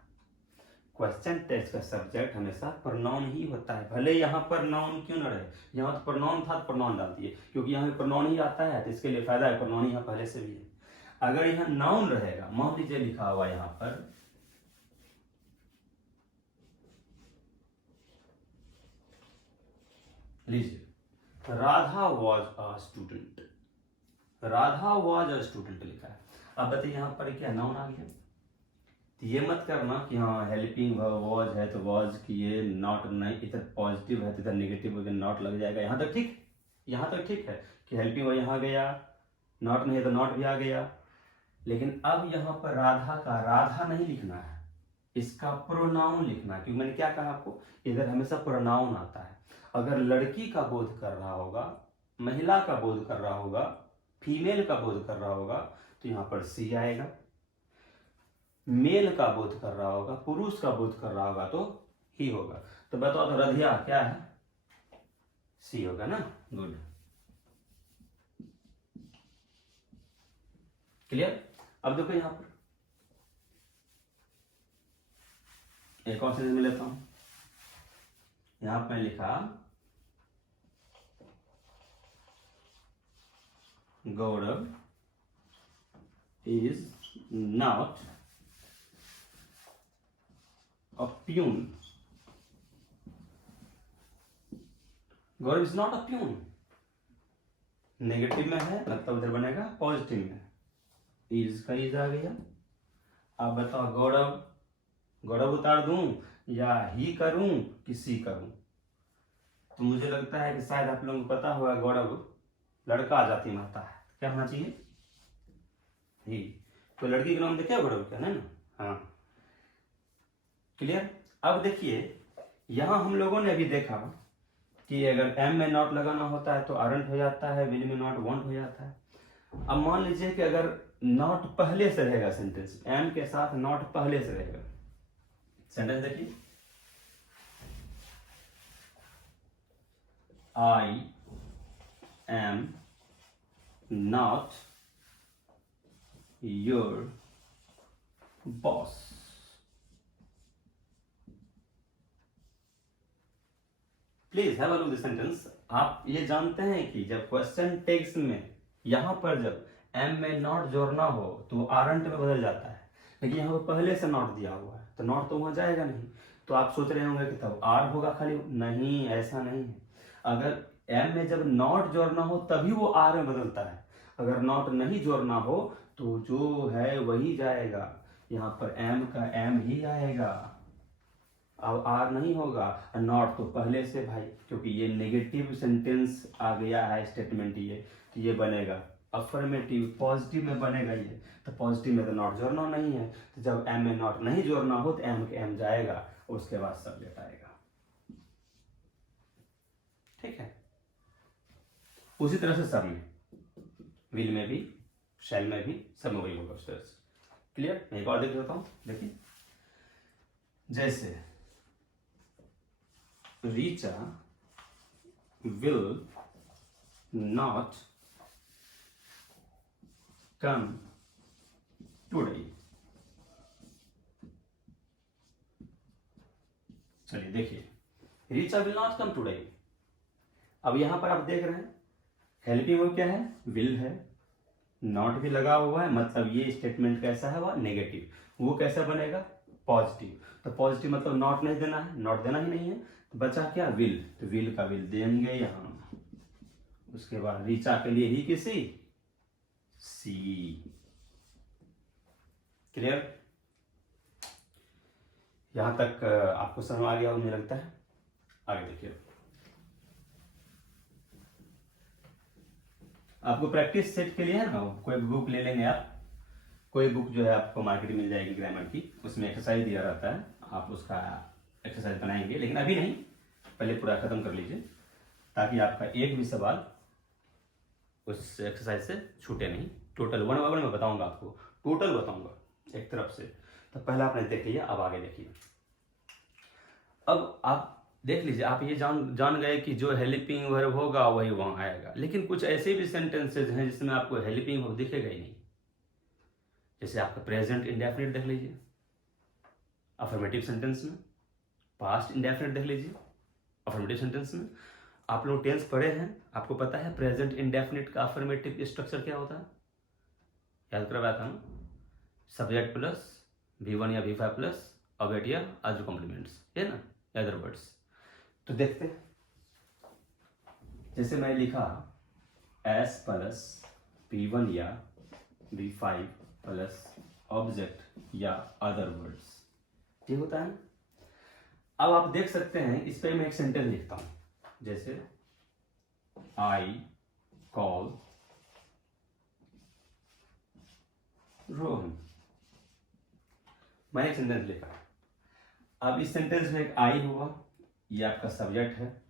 क्वेश्चन टेक्स्ट का सब्जेक्ट हमेशा प्रोनाउन ही होता है, भले यहाँ पर नाउन क्यों न रहे। यहाँ तो प्रोनाउन था तो प्रोनाउन डाल दिए, क्योंकि यहाँ पे प्रोनाउन ही आता है, तो इसके लिए फायदा है, प्रोनाउन यहाँ पहले से भी है। अगर यहाँ नाउन रहेगा, मान लीजिए लिखा हुआ यहाँ पर लीजिए, Radha was a student, Radha was a student लिखा है। अब बताइए यहाँ पर क्या नाउन आ गया। ये मत करना कि हाँ हेल्पिंग वॉज है तो वॉज किए, नॉट नहीं, इधर पॉजिटिव है तो इधर नेगेटिव हो गया, नॉट लग जाएगा। यहाँ तक ठीक, यहाँ तक ठीक है कि हेल्पिंग वर्ब यहाँ गया, नॉट नहीं है तो नॉट भी आ गया। लेकिन अब यहाँ पर राधा का राधा नहीं लिखना है, इसका प्रोनाउन लिखना है। क्योंकि मैंने क्या कहा आपको, इधर हमेशा प्रोनाउन आता है। अगर लड़की का बोध कर रहा होगा, महिला का बोध कर रहा होगा, फीमेल का बोध कर रहा होगा, तो यहाँ पर सी आएगा। मेल का बोध कर रहा होगा, पुरुष का बोध कर रहा होगा तो ही होगा। तो बताओ, तो रधिया क्या है, सी होगा ना। Good, clear. अब देखो यहां पर एक और सेंटेंस में लेता हूं। यहां पर लिखा Gaurav is not a pune, Gaurav is not a peon. Negative में है मतलब उधर बनेगा पॉजिटिव में, इज का इज आ गया। अब बताओ गौरव, गौरव उतार दूं या ही करूं कि सी करूं? तो मुझे लगता है कि शायद आप लोगों को पता होगा गौरव लड़का आ जाती माता है, क्या होना चाहिए? ही। तो लड़की का नाम देखिए गौरव क्या है ना? हाँ, क्लियर। अब देखिए यहां हम लोगों ने अभी देखा कि अगर एम में नॉट लगाना होता है तो आरंट हो जाता है, विल में नॉट वॉन्ट हो जाता है। अब मान लीजिए कि अगर नॉट पहले से रहेगा सेंटेंस, एम के साथ नॉट पहले से रहेगा, सेंटेंस देखिए, I am not your boss. Please have a look this sentence. आप ये जानते हैं कि जब क्वेश्चन टेक्स्ट में यहां पर जब एम में नॉट जोड़ना हो तो आरंट में बदल जाता है, लेकिन यहाँ पर पहले से नॉट दिया हुआ है तो नॉट तो वहां जाएगा नहीं। तो आप सोच रहे होंगे कि तब आर होगा खाली, नहीं, ऐसा नहीं है। अगर एम में जब नॉट जोड़ना हो तभी वो आर में बदलता है, अगर नॉट नहीं जोड़ना हो तो जो है वही जाएगा, यहाँ पर एम का एम ही आएगा, अब आर नहीं होगा। नॉट तो पहले से भाई, क्योंकि ये नेगेटिव सेंटेंस आ गया है स्टेटमेंट, ये तो ये बनेगा अफर्मेटिव, पॉजिटिव में बनेगा ये, तो पॉजिटिव में तो नॉट जोड़ना नहीं है, तो जब एम में नॉट नहीं जोड़ना हो तो एम के एम जाएगा, उसके बाद सब्जेक्ट आएगा। ठीक है, उसी तरह से सब में, विल में भी, शैल में भी, सब में वही होगा उस तरह से। क्लियर? मैं एक और देख लेता हूं, देखिए जैसे Richa will not come today। चलिए देखिए, Richa will not come today। अब यहां पर आप देख रहे हैं हेल्पिंग वर्ब क्या है? will है, नॉट भी लगा हुआ है, मतलब ये स्टेटमेंट कैसा है? वह नेगेटिव। वो कैसा बनेगा? पॉजिटिव। तो पॉजिटिव मतलब नॉट नहीं देना है, नॉट देना ही नहीं है, तो बचा क्या? विल, तो विल का विल देंगे यहां। उसके बाद रीचा के लिए ही किसी सी। क्लियर? यहां तक आपको समझ आ गया मुझे लगता है। आगे देखिए, आपको प्रैक्टिस सेट के लिए है ना, कोई बुक ले लेंगे आप, कोई बुक जो है आपको मार्केट में मिल जाएगी ग्रामर की, उसमें एक्सरसाइज दिया रहता है, आप उसका एक्सरसाइज बनाएंगे, लेकिन अभी नहीं, पहले पूरा खत्म कर लीजिए ताकि आपका एक भी सवाल उस एक्सरसाइज से छूटे नहीं। टोटल 1 बाय 1 में बताऊंगा आपको, टोटल बताऊंगा एक तरफ से। तो पहला आपने देख लिया, अब आगे देखिए। अब आप देख लीजिए, आप ये जान गए कि जो हेल्पिंग वर्ब होगा वही वहां आएगा, लेकिन कुछ ऐसे भी सेंटेंसेज हैं जिसमें आपको हेल्पिंग वर्ब दिखेगा ही नहीं। जैसे आपका प्रेजेंट इंडेफिनिट देख लीजिए अफर्मेटिव सेंटेंस में, पास्ट इंडेफिनिट देख लीजिए अफर्मेटिव सेंटेंस में। आप लोग टेंस पढ़े हैं, आपको पता है प्रेजेंट इंडेफिनिट का अफर्मेटिव स्ट्रक्चर क्या होता है? याद करवाया था ना, सब्जेक्ट प्लस V1 या V5 प्लस ऑब्जेक्ट या अदर कॉम्प्लीमेंट्स, है ना, अदर वर्ड्स। तो देखते हैं, जैसे मैं लिखा S प्लस P1 या V5 प्लस ऑब्जेक्ट या अदर वर्ड्स, ये होता है। अब आप देख सकते हैं, इस पर मैं एक सेंटेंस लिखता हूं, जैसे आई कॉल रोहन, मैंने एक सेंटेंस लिखा। अब इस सेंटेंस में एक आई हुआ, ये आपका सब्जेक्ट है,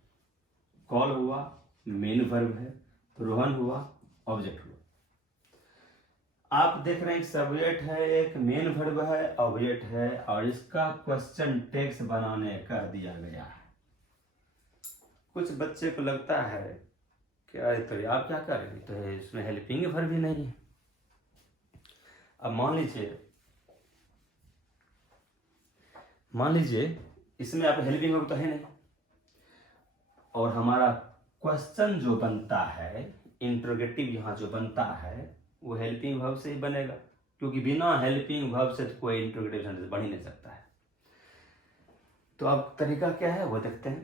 कॉल हुआ मेन वर्ब है, रोहन हुआ ऑब्जेक्ट हुआ। आप देख रहे हैं एक सब्जेक्ट है, एक मेन वर्ब है, ऑब्जेक्ट है, और इसका क्वेश्चन टेक्स्ट बनाने का दिया गया है। कुछ बच्चे को लगता है कि अरे तो आप क्या कर रहे हैं, तो इसमें हेल्पिंग वर्ब भी नहीं है। अब मान लीजिए इसमें आप हेल्पिंग वर्ब तो है नहीं, और हमारा क्वेश्चन जो बनता है, इंट्रोगेटिव यहां जो बनता है वो हेल्पिंग वर्ब से ही बनेगा, क्योंकि बिना हेल्पिंग वर्ब से तो कोई इंट्रोगेटिव सेंटेंस बन ही नहीं सकता है। तो अब तरीका क्या है वो देखते हैं।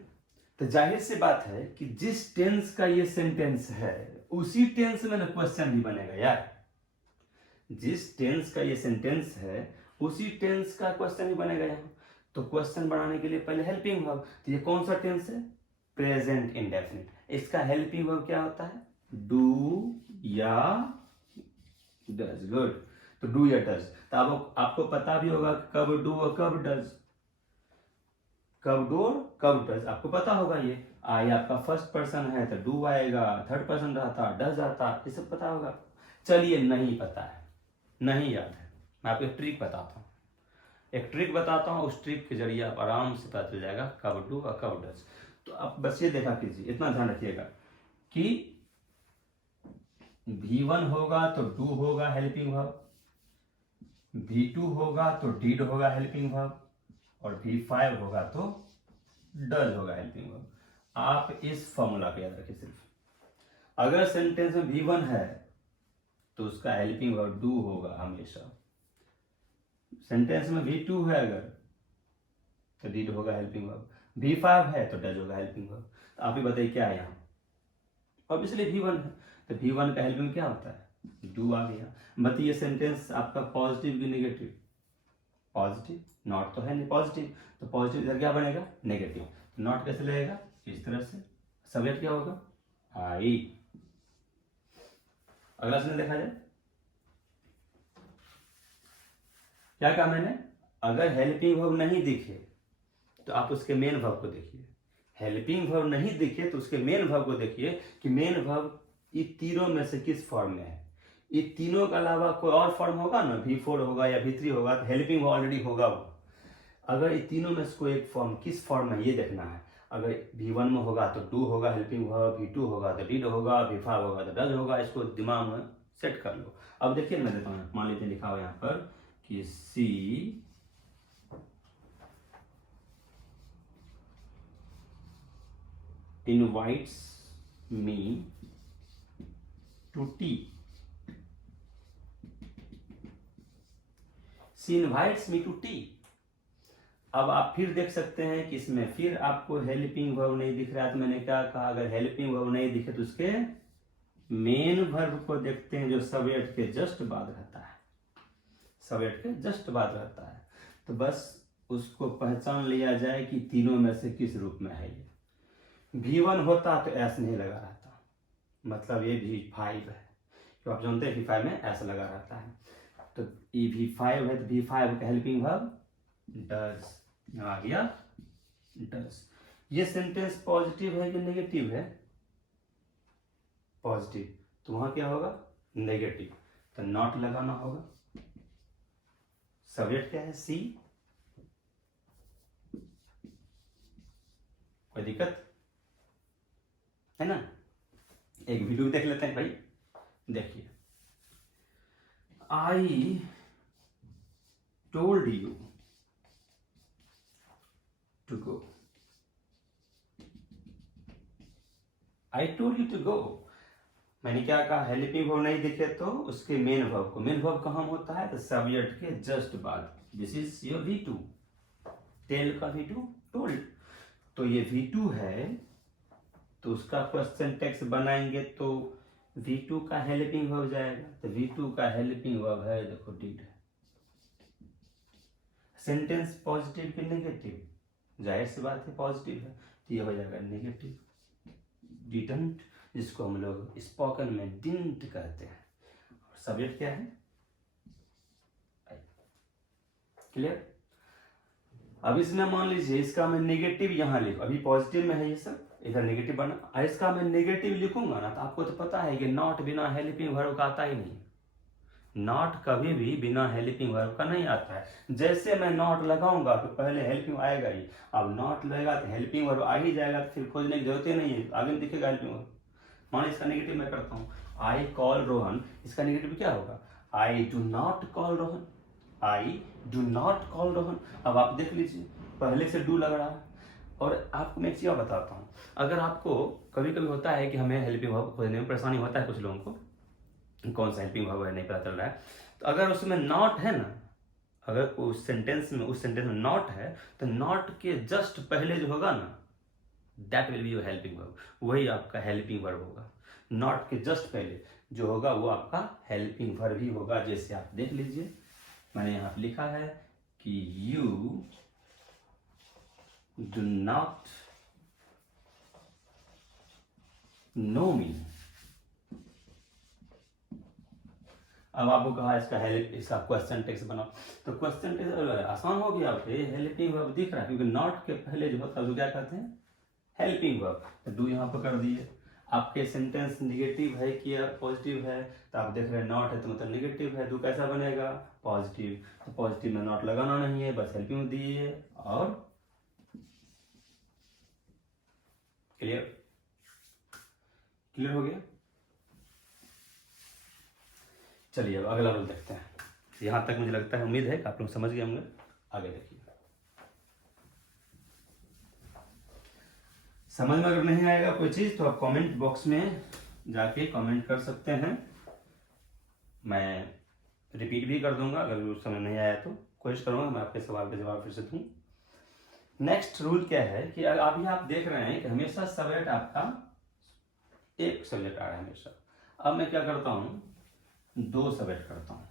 तो जाहिर सी बात है कि जिस टेंस का ये सेंटेंस है उसी टेंस में ना क्वेश्चन भी बनेगा यार। जिस टेंस का ये सेंटेंस है उसी टेंस का क्वेश्चन भी बनेगा यहाँ। तो क्वेश्चन बनाने के लिए पहले हेल्पिंग वर्ब, तो ये कौन सा टेंस है? Present indefinite. इसका हेल्पिंग वर्ब क्या होता है? डू या डज। गुड, तो डू या डज। तो अब आपको पता भी होगा कब डू और कब डज, कब डू और कब डज आपको पता होगा। ये आई आपका फर्स्ट पर्सन है तो डू आएगा, थर्ड पर्सन रहता डज आता, ये सब पता होगा। चलिए नहीं पता है, नहीं याद है, मैं आपको एक ट्रिक बताता हूँ। एक ट्रिक बताता हूँ, उस ट्रिक के जरिए आप आराम से पता चल जाएगा कब डू और कब डज। तो आप बस ये देखा कीजिए, इतना ध्यान रखिएगा कि V1 होगा तो डू होगा हेल्पिंग वर्ब, V2 होगा तो डीड होगा हेल्पिंग वर्ब, और V5 होगा तो डज होगा हेल्पिंग वर्ब। आप इस फॉर्मूला को याद रखिए सिर्फ। अगर सेंटेंस में V1 है तो उसका हेल्पिंग वर्ब डू होगा हमेशा। सेंटेंस में V2 है अगर तो डीड होगा हेल्पिंग वर्ब, V5 है तो डज होगा हेल्पिंग वर्ब। तो आप ही बताइए क्या है यहाँ? ऑब्वियसली V1 है, तो V1 का हेल्पिंग क्या होता है? डू आ गया। बताइए सेंटेंस आपका पॉजिटिव की नेगेटिव? पॉजिटिव, नॉट तो है नहीं पॉजिटिव, तो पॉजिटिव इधर क्या बनेगा? नेगेटिव। तो नॉट कैसे लगेगा? इस तरह से। सब्जेक्ट क्या होगा? आई। अगला सेंटेंस देखा जाए, क्या कहा मैंने? अगर हेल्पिंग वर्ब नहीं दिखे तो आप उसके मेन वर्ब को देखिए। हेल्पिंग वर्ब नहीं दिखे तो उसके मेन वर्ब को देखिए कि मेन वर्ब ये तीनों में से किस फॉर्म में है। ये तीनों के अलावा कोई और फॉर्म होगा ना, V4 होगा या V3 होगा, तो हेल्पिंग वर्ब ऑलरेडी होगा वो। अगर ये तीनों में से कोई एक फॉर्म किस फॉर्म में ये देखना है। अगर V1 में होगा तो डू होगा हेल्पिंग वर्ब, V2 होगा तो डीड होगा, V5 होगा तो डज होगा। इसको दिमाग में सेट कर लो। अब देखिए मैं देता हूँ, मान लीजिए लिखा हुआ यहाँ पर कि सी invites me to tea. She invites me to tea. अब आप फिर देख सकते हैं कि इसमें फिर आपको हेल्पिंग वर्ब नहीं दिख रहा है। तो मैंने क्या कहा? अगर हेल्पिंग वर्ब नहीं दिखे तो उसके मेन वर्ब को देखते हैं जो सब्जेक्ट के जस्ट बाद रहता है। सब्जेक्ट के जस्ट बाद रहता है, तो बस उसको पहचान लिया जाए कि तीनों में से किस रूप में है ये। V1 होता तो एस नहीं लगा रहता, मतलब ये V5 है, तो आप जानते हैं V5 में एस लगा रहता है। तो ये V5 है तो V5 का हेल्पिंग वर्ब डज आ गया, डज। ये सेंटेंस पॉजिटिव है कि नेगेटिव है? पॉजिटिव, तो वहां क्या होगा? नेगेटिव, तो नॉट लगाना होगा। सब्जेक्ट क्या है? सी। कोई दिक्कत है ना? एक वीडियो देख लेते हैं भाई। देखिए, I told you to go. I told you to go, मैंने क्या कहा? हेल्पिंग वर्ब नहीं दिखे तो उसके मेन वर्ब को। मेन वर्ब कहाँ होता है? तो सब्जेक्ट के जस्ट बाद। This is your V2, tell का V2 टोल्ड। तो ये V2 है तो उसका क्वेश्चन टेक्स्ट बनाएंगे तो V2 का हेल्पिंग वर्ब जाएगा। तो V2 का हेल्पिंग वर्ब है, देखो डिड। सेंटेंस पॉजिटिव कि नेगेटिव? जाहिर सी बात है पॉजिटिव है, तो ये हो जाएगा नेगेटिव। डिडंट, जिसको हम लोग स्पोकन में डिंट कहते हैं। और सब्जेक्ट क्या है? क्लियर? अब इसमें मान लीजिए इसका मैं नेगेटिव यहाँ लिखूं, अभी पॉजिटिव में है ये सब, इधर नेगेटिव बना। इसका मैं नेगेटिव लिखूंगा ना तो आपको तो पता है कि नॉट बिना हेल्पिंग वर्ब का आता ही नहीं। नॉट कभी भी बिना हेल्पिंग वर्ब का नहीं आता है। जैसे मैं नॉट लगाऊंगा तो पहले हेल्पिंग आएगा ही। अब नॉट लगेगा तो हेल्पिंग वर्ब आ ही जाएगा, तो फिर खोजने की जरूरत ही नहीं है, आगे में दिखेगा हेल्पिंग वर्ब। मान इसका नेगेटिव मैं करता हूँ, आई कॉल रोहन। इसका नेगेटिव क्या होगा? I do not call Rohan. I do not call Rohan. अब आप देख लीजिए पहले से डू लग रहा है। और आपको मैं एक चीज़ बताता हूँ, अगर आपको कभी कभी होता है कि हमें हेल्पिंग वर्ब खोजने में परेशानी होता है, कुछ लोगों को कौन सा हेल्पिंग वर्ब है नहीं पता चल रहा है, तो अगर उसमें नॉट है ना, अगर उस सेंटेंस में नॉट है तो नॉट के जस्ट पहले जो होगा ना, that will be your helping verb, वही आपका हेल्पिंग वर्ब होगा। नॉट के जस्ट पहले जो होगा वो आपका हेल्पिंग वर्ब ही होगा। जैसे आप देख लीजिए, मैंने यहाँ पे लिखा है कि यू डू नॉट नो मी। अब आपको कहा इसका हेल्प, इसका क्वेश्चन टेक्स्ट बनाओ, तो क्वेश्चन टेक्स्ट आसान हो गया। आपके हेल्पिंग वर्ब दिख रहा है, क्योंकि नॉट के पहले जो होता है उसको क्या कहते हैं, हेल्पिंग वर्ब। तो डू यहाँ पर कर दिए। आपके सेंटेंस निगेटिव है कि पॉजिटिव है, तो आप देख रहे हैं नॉट है तो मतलब निगेटिव है, डू कैसा बनेगा, पॉजिटिव। तो पॉजिटिव में नॉट लगाना नहीं है, बस हेल्पिंग दिए और क्लियर। क्लियर हो गया। चलिए अब अगला रूल देखते हैं। यहाँ तक मुझे लगता है, उम्मीद है कि आप लोग समझ गए होंगे। आगे देखिए, समझ में अगर नहीं आएगा कोई चीज़ तो आप कमेंट बॉक्स में जाके कमेंट कर सकते हैं, मैं रिपीट भी कर दूंगा। अगर उस समय नहीं आया तो कोशिश करूंगा मैं आपके सवाल का जवाब फिर से दूँ। नेक्स्ट रूल क्या है कि अभी आप देख रहे हैं कि हमेशा सब्जेक्ट आपका एक सब्जेक्ट आ रहा है हमेशा। अब मैं क्या करता हूँ, दो सब्जेक्ट करता हूँ।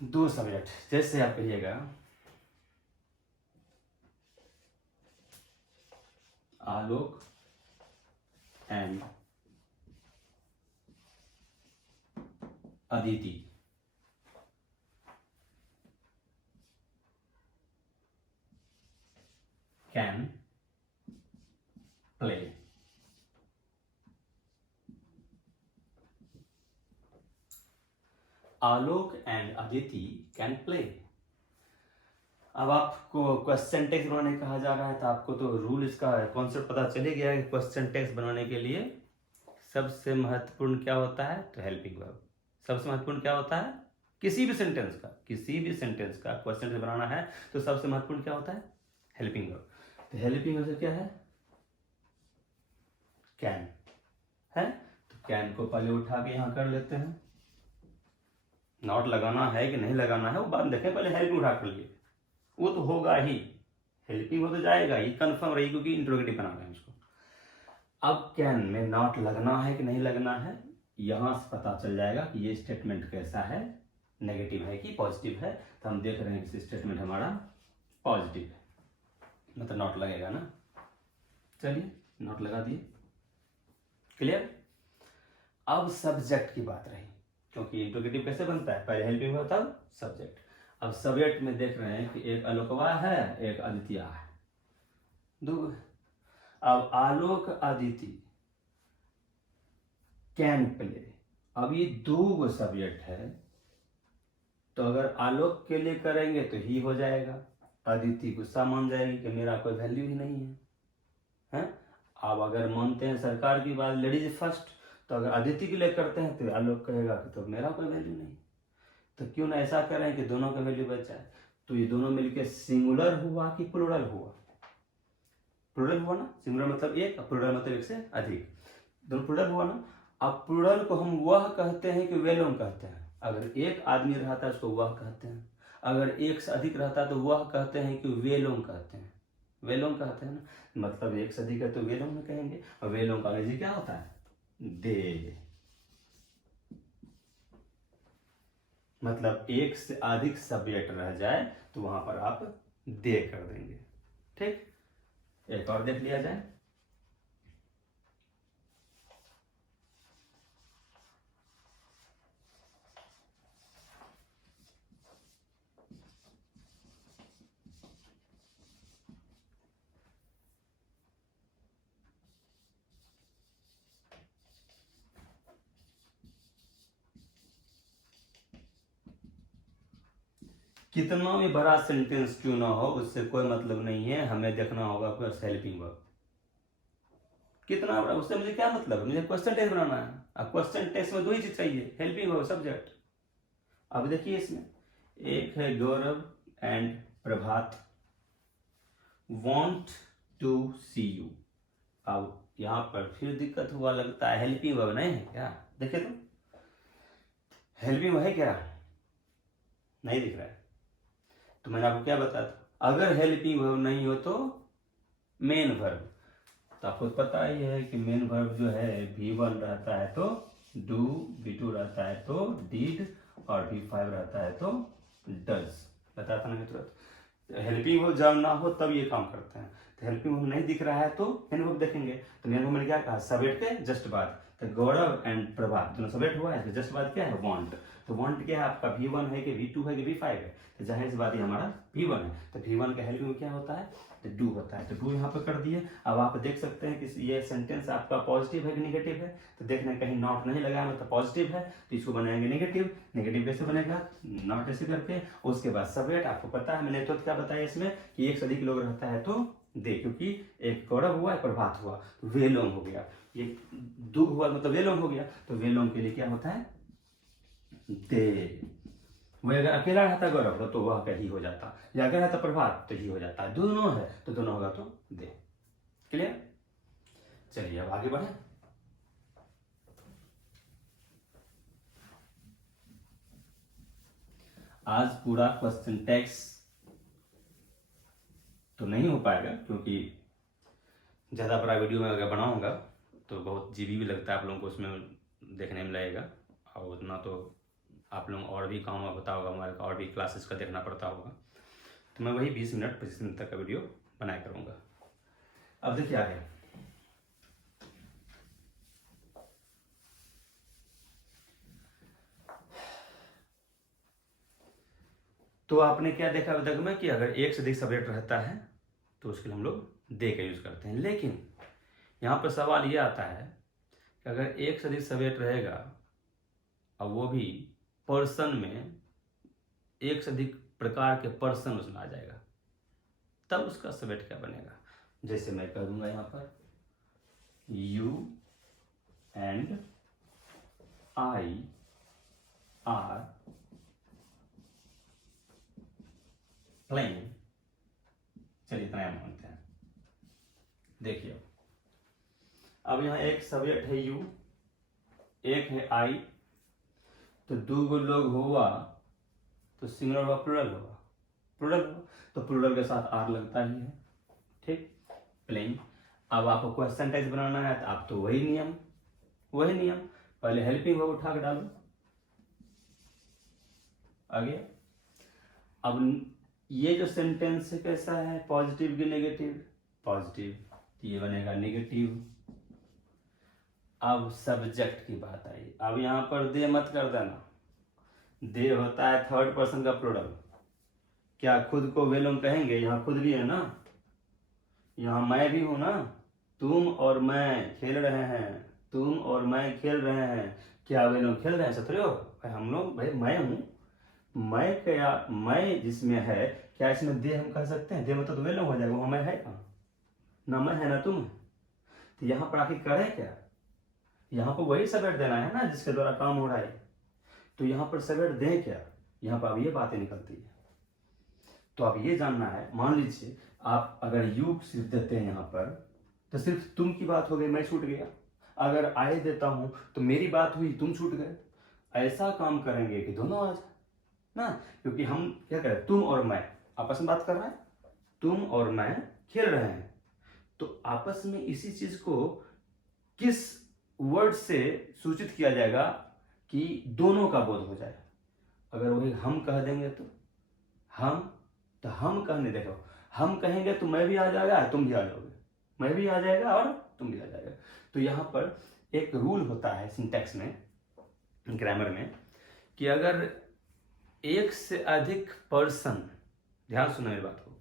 दो सब्जेक्ट, जैसे आप कहिएगा Alok and Aditi, can play. Alok and Aditi can play. अब आपको क्वेश्चन टेक्स्ट बनाने कहा जा रहा है, तो आपको तो रूल, इसका कॉन्सेप्ट पता चले गया है कि क्वेश्चन टेक्स्ट बनाने के लिए सबसे महत्वपूर्ण क्या होता है, तो हेल्पिंग वर्ब। सबसे महत्वपूर्ण क्या होता है, किसी भी सेंटेंस का क्वेश्चन टेक्स्ट बनाना है तो सबसे महत्वपूर्ण क्या होता है, हेल्पिंग वर्ब। तो हेल्पिंग वर्ब क्या है, कैन है। तो कैन को पहले उठा के यहां कर लेते हैं। नॉट लगाना है कि नहीं लगाना है वो बाद में देखें, पहले हेल्पिंग उठा कर लिए, वो तो होगा ही, हेल्पिंग हो तो जाएगा ही, कंफर्म रही, क्योंकि इंट्रोगेटिव बना रहे हैं उसको। अब कैन में नॉट लगना है कि नहीं लगना है, यहां से पता चल जाएगा कि ये स्टेटमेंट कैसा है, नेगेटिव है कि पॉजिटिव है। तो हम देख रहे हैं कि स्टेटमेंट हमारा पॉजिटिव है, मतलब नॉट लगेगा ना। चलिए नॉट लगा दिए, क्लियर। अब सब्जेक्ट की बात रही, क्योंकि इंट्रोगेटिव कैसे बनता है, पहले हेल्पिंग होता तब सब्जेक्ट। अब सब्जेक्ट में देख रहे हैं कि एक आलोकवा है, एक अदिति है, दो। अब आलोक अदिति कैन प्ले, अब ये दो सब्जेक्ट है, तो अगर आलोक के लिए करेंगे तो ही हो जाएगा, अदिति गुस्सा मान जाएगी कि मेरा कोई वैल्यू ही नहीं है, हैं? अब अगर मानते हैं सरकार की बात, लेडीज फर्स्ट, तो अगर अदिति के लिए करते हैं तो आलोक कहेगा कि तो मेरा कोई वैल्यू नहीं, तो क्यों ना ऐसा करें कि दोनों का वैल्यू बच जाए। तो ये दोनों मिलके सिंगुलर हुआ कि प्लूरल हुआ, प्लूरल हुआ ना। सिंगुलर मतलब एक, प्लूरल मतलब एक से अधिक, दोनों प्लूरल हुआ ना। अब प्लूरल को हम वह कहते हैं कि वे लोग कहते हैं। अगर एक आदमी रहता है उसको वह कहते हैं, अगर एक से अधिक रहता है तो वह कहते हैं कि वे लोग कहते हैं, वे लोग कहते हैं ना, मतलब एक से अधिक है तो वे लोग में कहेंगे, और वे लोग का अंग्रेजी क्या होता है, दे। मतलब एक से अधिक सब्जेक्ट रह जाए तो वहां पर आप दे कर देंगे, ठीक। एक और देख लिया जाए, कितना भी बड़ा सेंटेंस क्यों ना हो उससे कोई मतलब नहीं है, हमें देखना होगा बस हेल्पिंग वर्ब कितना बड़ा, उससे मुझे क्या मतलब है, मुझे क्वेश्चन टेक्स्ट बनाना है। अब क्वेश्चन टेक्स्ट में दो ही चीज चाहिए, हेल्पिंग वर्ब, सब्जेक्ट। अब देखिए इसमें एक है Gaurav and Prabhat want to see you. अब यहां पर फिर दिक्कत हुआ, लगता है हेल्पिंग वर्ब नहीं है क्या, देखिए तो हेल्पिंग वर्ब है क्या, नहीं दिख रहा है, तो मैंने आपको क्या बताया था, अगर हेल्पिंग वर्ब नहीं हो तो मेन वर्ब। तो आपको पता ही है कि मेन वर्ब जो है V1 रहता है तो डू, V2 रहता है तो डिड, और V5 रहता है तो डज। बताया था ना मित्रों। हेल्पिंग वर्ब जब ना हो तब ये काम करते हैं। तो हेल्पिंग वर्ब नहीं दिख रहा है तो मेन वर्ब देखेंगे। तो मेन वर्ब मैंने क्या कहा, सब्जेक्ट के जस्ट बाद। तो गौरव एंड प्रभात दोनों सब्जेक्ट हुआ है, तो जस्ट बाद क्या है, वांट। तो वांट क्या है आपका, V1 है कि V2 है कि V5 है, तो जाहिर सी बात ये हमारा V1 है। तो V1 का हेल्पिंग क्या होता है, तो डू होता है। तो डू यहाँ पे कर दिए। अब आप देख सकते हैं कि ये सेंटेंस आपका पॉजिटिव है कि नेगेटिव है, तो देखना कहीं नॉट नहीं लगाया मतलब पॉजिटिव है, तो इसको बनाएंगे नेगेटिव। नेगेटिव कैसे बनेगा, नॉट ऐसे करके। उसके बाद सब्जेक्ट, आपको पता है मैंने तो क्या बताया इसमें कि एक से अधिक लोग रहता है तो दे, क्योंकि एक गौरव हुआ एक प्रभात हुआ तो वे लोग हो गया, ये दू हुआ मतलब वे लोग हो गया, तो वे लोग के लिए क्या होता है, दे। वह अगर अकेला रहता गौरव तो वह का ही हो जाता, या अगर रहता प्रभात तो ही हो जाता, दोनों है तो दोनों होगा तो दे। क्लियर। चलिए अब आगे बढ़े। आज पूरा क्वेश्चन टेक्स तो नहीं हो पाएगा, क्योंकि ज़्यादा बड़ा वीडियो में अगर बनाऊंगा तो बहुत जीबी भी लगता है आप लोगों को उसमें देखने में लगेगा, और उतना तो आप लोग और भी काम होता होगा, हमारे और भी क्लासेस का देखना पड़ता होगा। तो मैं वही 20 मिनट 25 मिनट तक का वीडियो बनाया करूँगा। अब देखिए आगे। तो आपने क्या देखा अभी तक में कि अगर एक से अधिक सब्जेक्ट रहता है तो उसके लिए हम लोग दे का यूज करते हैं। लेकिन यहाँ पर सवाल ये आता है कि अगर एक से अधिक सब्जेक्ट रहेगा और वो भी पर्सन में, एक से अधिक प्रकार के पर्सन उसमें आ जाएगा, तब उसका सब्जेक्ट क्या बनेगा। जैसे मैं कह दूंगा यहाँ पर you and I R playing. चलिए इतना मानते हैं। देखिए अब यहाँ एक सब्जेक्ट है यू, एक है आई, तो दो गो लोग हुआ तो सिंगुलर हुआ प्लूरल हुआ, प्लूरल हुआ तो प्लूरल के साथ आर लगता ही है, ठीक। प्लेइंग। अब आपको क्वेश्चन टेक्स्ट बनाना है तो आप तो वही नियम पहले हेल्पिंग वर्ब उठा के डालो आगे। अब ये जो सेंटेंस है कैसा है, पॉजिटिव की नेगेटिव, पॉजिटिव, तो ये बनेगा नेगेटिव। अब सब्जेक्ट की बात आई। अब यहां पर दे मत कर देना, दे होता है थर्ड पर्सन का प्लूरल। क्या खुद को वे लोग कहेंगे, यहाँ खुद भी है ना, यहाँ मैं भी हूं ना, तुम और मैं खेल रहे हैं, तुम और मैं खेल रहे हैं, क्या वे लोग खेल रहे हैं, सतरे हो भाई हम लोग, भाई मैं हूं, मैं क्या, मैं जिसमें है, क्या इसमें दे हम कह सकते हैं, दे मतलब तो वे लोग हो जाएगा, वहां मैं है कहाँ, ना मैं है ना तुम है। तो यहाँ पर आखिर करें क्या, यहाँ पर वही सब्जेक्ट देना है ना जिसके द्वारा काम हो रहा है, तो यहाँ पर सब्जेक्ट दें क्या, यहाँ पर अब ये बातें निकलती है। तो अब ये जानना है, मान लीजिए आप अगर यू सिर्फ देते हैं यहाँ पर तो सिर्फ तुम की बात हो गई, मैं छूट गया। अगर आई देता हूं तो मेरी बात हुई, तुम छूट गए। ऐसा काम करेंगे कि दोनों आ जाए ना, क्योंकि हम क्या करें, तुम और मैं आपस में बात कर रहे हैं, तुम और मैं खेल रहे हैं, तो आपस में इसी चीज को किस वर्ड से सूचित किया जाएगा कि दोनों का बोध हो जाए। अगर वही हम कह देंगे तो हम कहने, देखो हम कहेंगे तो मैं भी आ जाएगा, तुम भी आ जाओगे, मैं भी आ जाएगा और तुम भी आ जाएगा। तो यहाँ पर एक रूल होता है सिंटैक्स में, ग्रामर में, कि अगर एक से अधिक पर्सन, ध्यान सुनो मेरी बात को,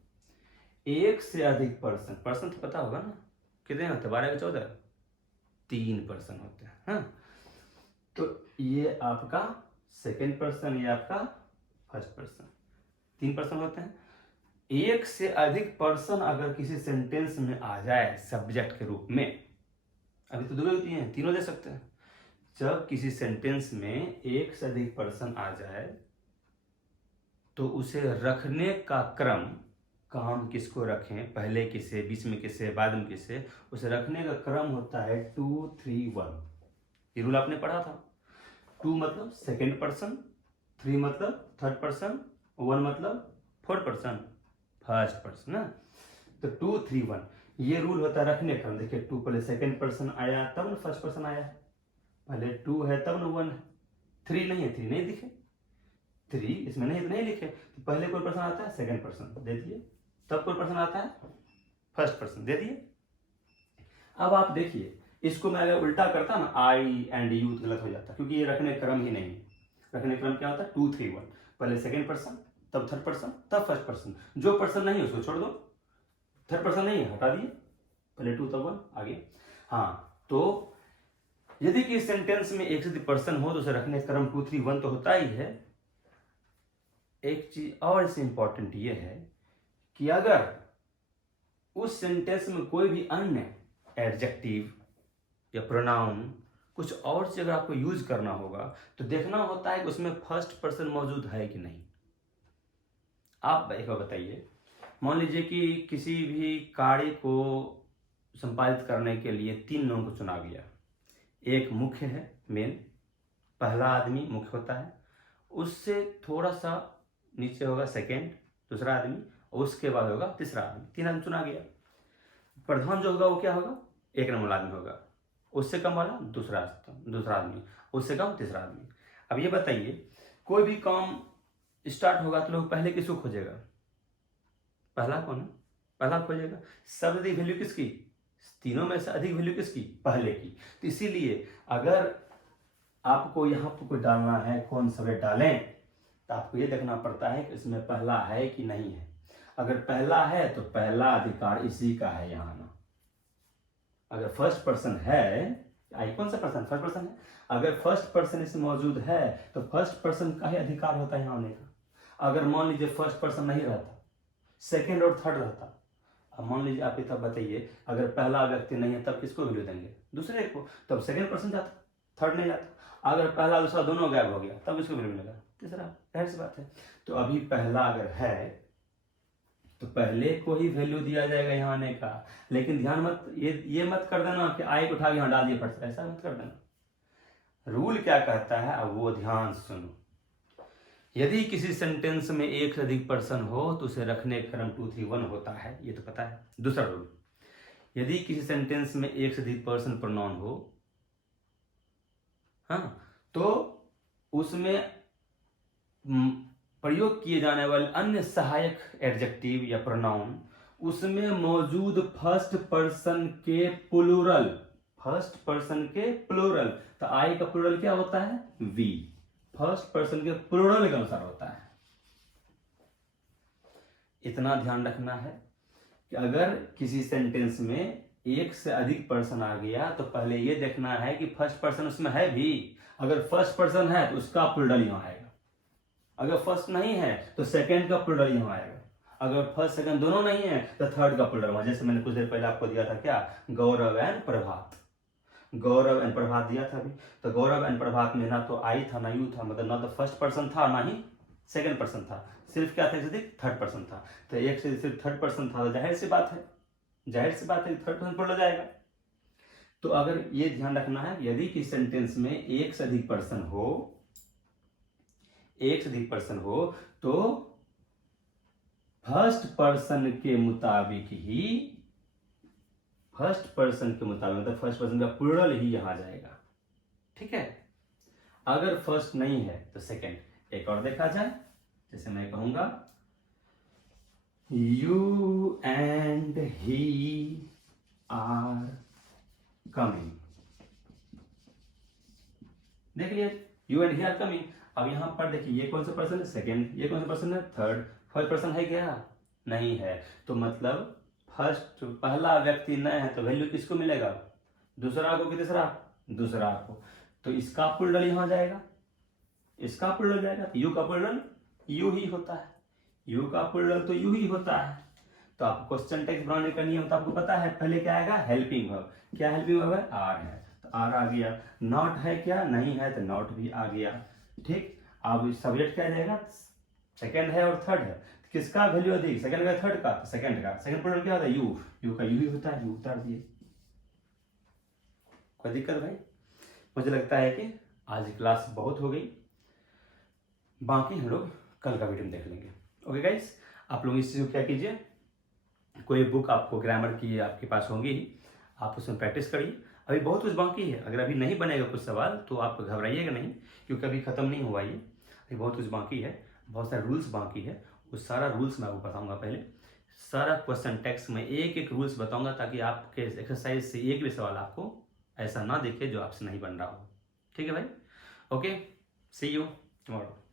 एक से अधिक पर्सन, पर्सन तो पता होगा ना कितने होते हैं, 12 के 14, 3 पर्सन होते हैं, हाँ। तो ये आपका सेकेंड पर्सन, ये आपका फर्स्ट पर्सन, 3 पर्सन होते हैं। एक से अधिक पर्सन अगर किसी सेंटेंस में आ जाए सब्जेक्ट के रूप में, अभी तो दो होती हैं, तीनों दे सकते हैं। जब किसी सेंटेंस में एक से अधिक पर्सन आ जाए तो उसे रखने का क्रम, काम किसको रखें, पहले किसे, बीच में किसे, बाद में किसे, उसे रखने का क्रम होता है 2 3 1। ये रूल आपने पढ़ा था। 2 मतलब सेकेंड पर्सन, 3 मतलब थर्ड पर्सन, 1 मतलब 4 पर्सन, फर्स्ट पर्सन ना। तो 2 3 1 ये रूल होता है रखने का। देखिए 2 पहले सेकंड पर्सन आया तब ना फर्स्ट पर्सन आया है, पहले 2 है तब ना 1 है। 3 नहीं है, 3 नहीं दिखे, 3 इसमें नहीं, नहीं लिखे, तो पहले कोई पर्सन आता है सेकंड पर्सन दे दिए, तब कोई पर्सन आता है फर्स्ट पर्सन दे दिए। अब आप देखिए इसको मैं अगर उल्टा करता ना आई एंड यू तो गलत हो जाता, क्योंकि ये रखने क्रम ही नहीं है। रखने क्रम क्या होता है 2 3 1, पहले सेकंड पर्सन तब थर्ड पर्सन तब फर्स्ट पर्सन। जो पर्सन नहीं है उसको छोड़ दो, थर्ड पर्सन नहीं है हटा दिए, पहले 2 तब 1 आगे। हाँ, तो यदि कि सेंटेंस में एक से अधिक पर्सन हो तो उसे रखने क्रम 2 3 1 तो होता ही है। एक चीज और इससे इंपॉर्टेंट ये है कि अगर उस सेंटेंस में कोई भी अन्य एडजेक्टिव या प्रोनाउन कुछ और चीज अगर आपको यूज करना होगा तो देखना होता है कि उसमें फर्स्ट पर्सन मौजूद है कि नहीं। आप एक बार बताइए, मान लीजिए कि किसी भी कार्य को संपादित करने के लिए 3 लोगों को चुना गया। एक मुख्य है, मेन, पहला आदमी मुख्य होता है, उससे थोड़ा सा नीचे होगा सेकंड दूसरा आदमी, और उसके बाद होगा तीसरा आदमी। 3 आदमी चुना गया। प्रधान जो होगा वो क्या होगा, 1 नंबर आदमी होगा, उससे कम वाला दूसरा आदमी, उससे कम तीसरा आदमी। अब ये बताइए कोई भी काम स्टार्ट होगा तो लोग पहले किसको खोजेगा, पहला कौन है, पहला खोजेगा। सबसे अधिक वैल्यू किसकी, तीनों में से अधिक वैल्यू किसकी, पहले की। तो इसीलिए अगर आपको यहाँ पर कोई डालना है, कौन सा डालें, तो आपको ये देखना पड़ता है कि इसमें पहला है कि नहीं है। अगर पहला है तो पहला अधिकार इसी का है यहाँ ना। अगर फर्स्ट पर्सन है, आई कौन सा पर्सन, फर्स्ट पर्सन है, अगर फर्स्ट पर्सन इसमें मौजूद है तो फर्स्ट पर्सन का ही अधिकार होता है यहाँ आने का। अगर मान लीजिए फर्स्ट पर्सन नहीं रहता, सेकंड और थर्ड रहता, अब मान लीजिए आप तब बताइए अगर पहला व्यक्ति नहीं है तब किसको वैल्यू देंगे, दूसरे को, तब सेकंड पर्सन जाता, थर्ड नहीं जाता। अगर पहला दूसरा दोनों गायब हो गया तब इसको वैल्यू मिलेगा तीसरा, जाहिर सी बात है। तो अभी पहला अगर है तो पहले को ही वैल्यू दिया जाएगा यहाँ आने का। लेकिन ध्यान मत ये मत कर देना कि आई को उठा के यहाँ डाल दिए फट से, ऐसा मत कर देना। रूल क्या कहता है अब वो ध्यान सुनो। यदि किसी सेंटेंस में एक से अधिक पर्सन हो तो उसे रखने क्रम 2 3 1 होता है, ये तो पता है। दूसरा रूल, यदि किसी सेंटेंस में एक से अधिक पर्सन प्रोनाउन हो, हाँ, तो उसमें प्रयोग किए जाने वाले अन्य सहायक एडजेक्टिव या प्रोनाउन उसमें मौजूद फर्स्ट पर्सन के प्लूरल, फर्स्ट पर्सन के प्लूरल, तो आई का प्लूरल क्या होता है, वी, फर्स्ट पर्सन के प्लूरल के अनुसार होता है। इतना ध्यान रखना है कि अगर किसी सेंटेंस में एक से अधिक पर्सन आ गया तो पहले ये देखना है कि फर्स्ट पर्सन उसमें है भी। अगर फर्स्ट पर्सन है तो उसका प्लूरल यहां आएगा, अगर फर्स्ट नहीं है तो सेकंड का प्लूरल यहां आएगा, अगर फर्स्ट सेकंड दोनों नहीं है तो थर्ड का प्लूरल। जैसे मैंने कुछ देर पहले आपको दिया था क्या, गौरव एंड प्रभात, गौरव एंड प्रभात दिया था अभी। तो गौरव एंड प्रभात में ना तो आई था ना यू था, मतलब ना तो फर्स्ट पर्सन था ना ही सेकंड पर्सन था, सिर्फ क्या था, थर्ड पर्सन था। तो एक से सिर्फ थर्ड पर्सन था, तो जाहिर सी बात है थर्ड पर्सन प्लूरल जाएगा। तो अगर ये ध्यान रखना है, यदि किसी सेंटेंस में एक से अधिक पर्सन हो तो फर्स्ट पर्सन के मुताबिक मतलब फर्स्ट पर्सन का प्लूरल ही यहां जाएगा, ठीक है। अगर फर्स्ट नहीं है तो सेकंड। एक और देखा जाए, जैसे मैं कहूंगा you and he are coming, देख लिए, you and he are coming. अब यहां पर देखिए ये कौन सा पर्सन है, सेकंड, ये कौन सा पर्सन है, थर्ड। फर्स्ट पर्सन है क्या, नहीं है, तो मतलब फर्स्ट पहला व्यक्ति न है तो वैल्यू किसको मिलेगा, दूसरा को कि तीसरा, दूसरा को। तो इसका प्लूरल यहां जाएगा, इसका प्लूरल जाएगा, तो यू का प्लूरल यू ही होता है, यू का प्लूरल तो यू ही होता है। तो आप क्वेश्चन टेक्स्ट बनाने का नियम तो आपको पता है, पहले क्या आएगा, हेल्पिंग वर्ब। क्या हेल्पिंग वर्ब है, आर है, तो आर आ गया। नॉट है क्या, नहीं है, तो नॉट भी आ गया, ठीक। अब सब्जेक्ट क्या जाएगा, सेकंड है और थर्ड है, किसका वैल्यू अधिक, सेकंड का थर्ड का, तो सेकंड का। सेकंड प्लूरल क्या होता है, यू, यू का यू ही होता है, यू उतार दिए। कोई दिक्कत भाई? मुझे लगता है कि आज क्लास बहुत हो गई, बाकी हम लोग कल का वीडियो में देख लेंगे। ओके गाइस, आप लोग इस चीज़ को क्या कीजिए, कोई बुक आपको ग्रामर की आपके पास होंगी, आप उसमें प्रैक्टिस करिए। अभी बहुत कुछ बाकी है, अगर अभी नहीं बनेगा कुछ सवाल तो आप घबराइएगा नहीं, क्योंकि अभी ख़त्म नहीं हुआ ये, अभी बहुत कुछ बाकी है, बहुत सारे रूल्स बाकी है। वो सारा रूल्स मैं आपको बताऊंगा। पहले सारा क्वेश्चन टेक्स्ट में एक एक रूल्स बताऊंगा, ताकि आपके एक्सरसाइज से एक भी सवाल आपको ऐसा ना दिखे जो आपसे नहीं बन रहा हो। ठीक है भाई, ओके, सी यू टुमारो।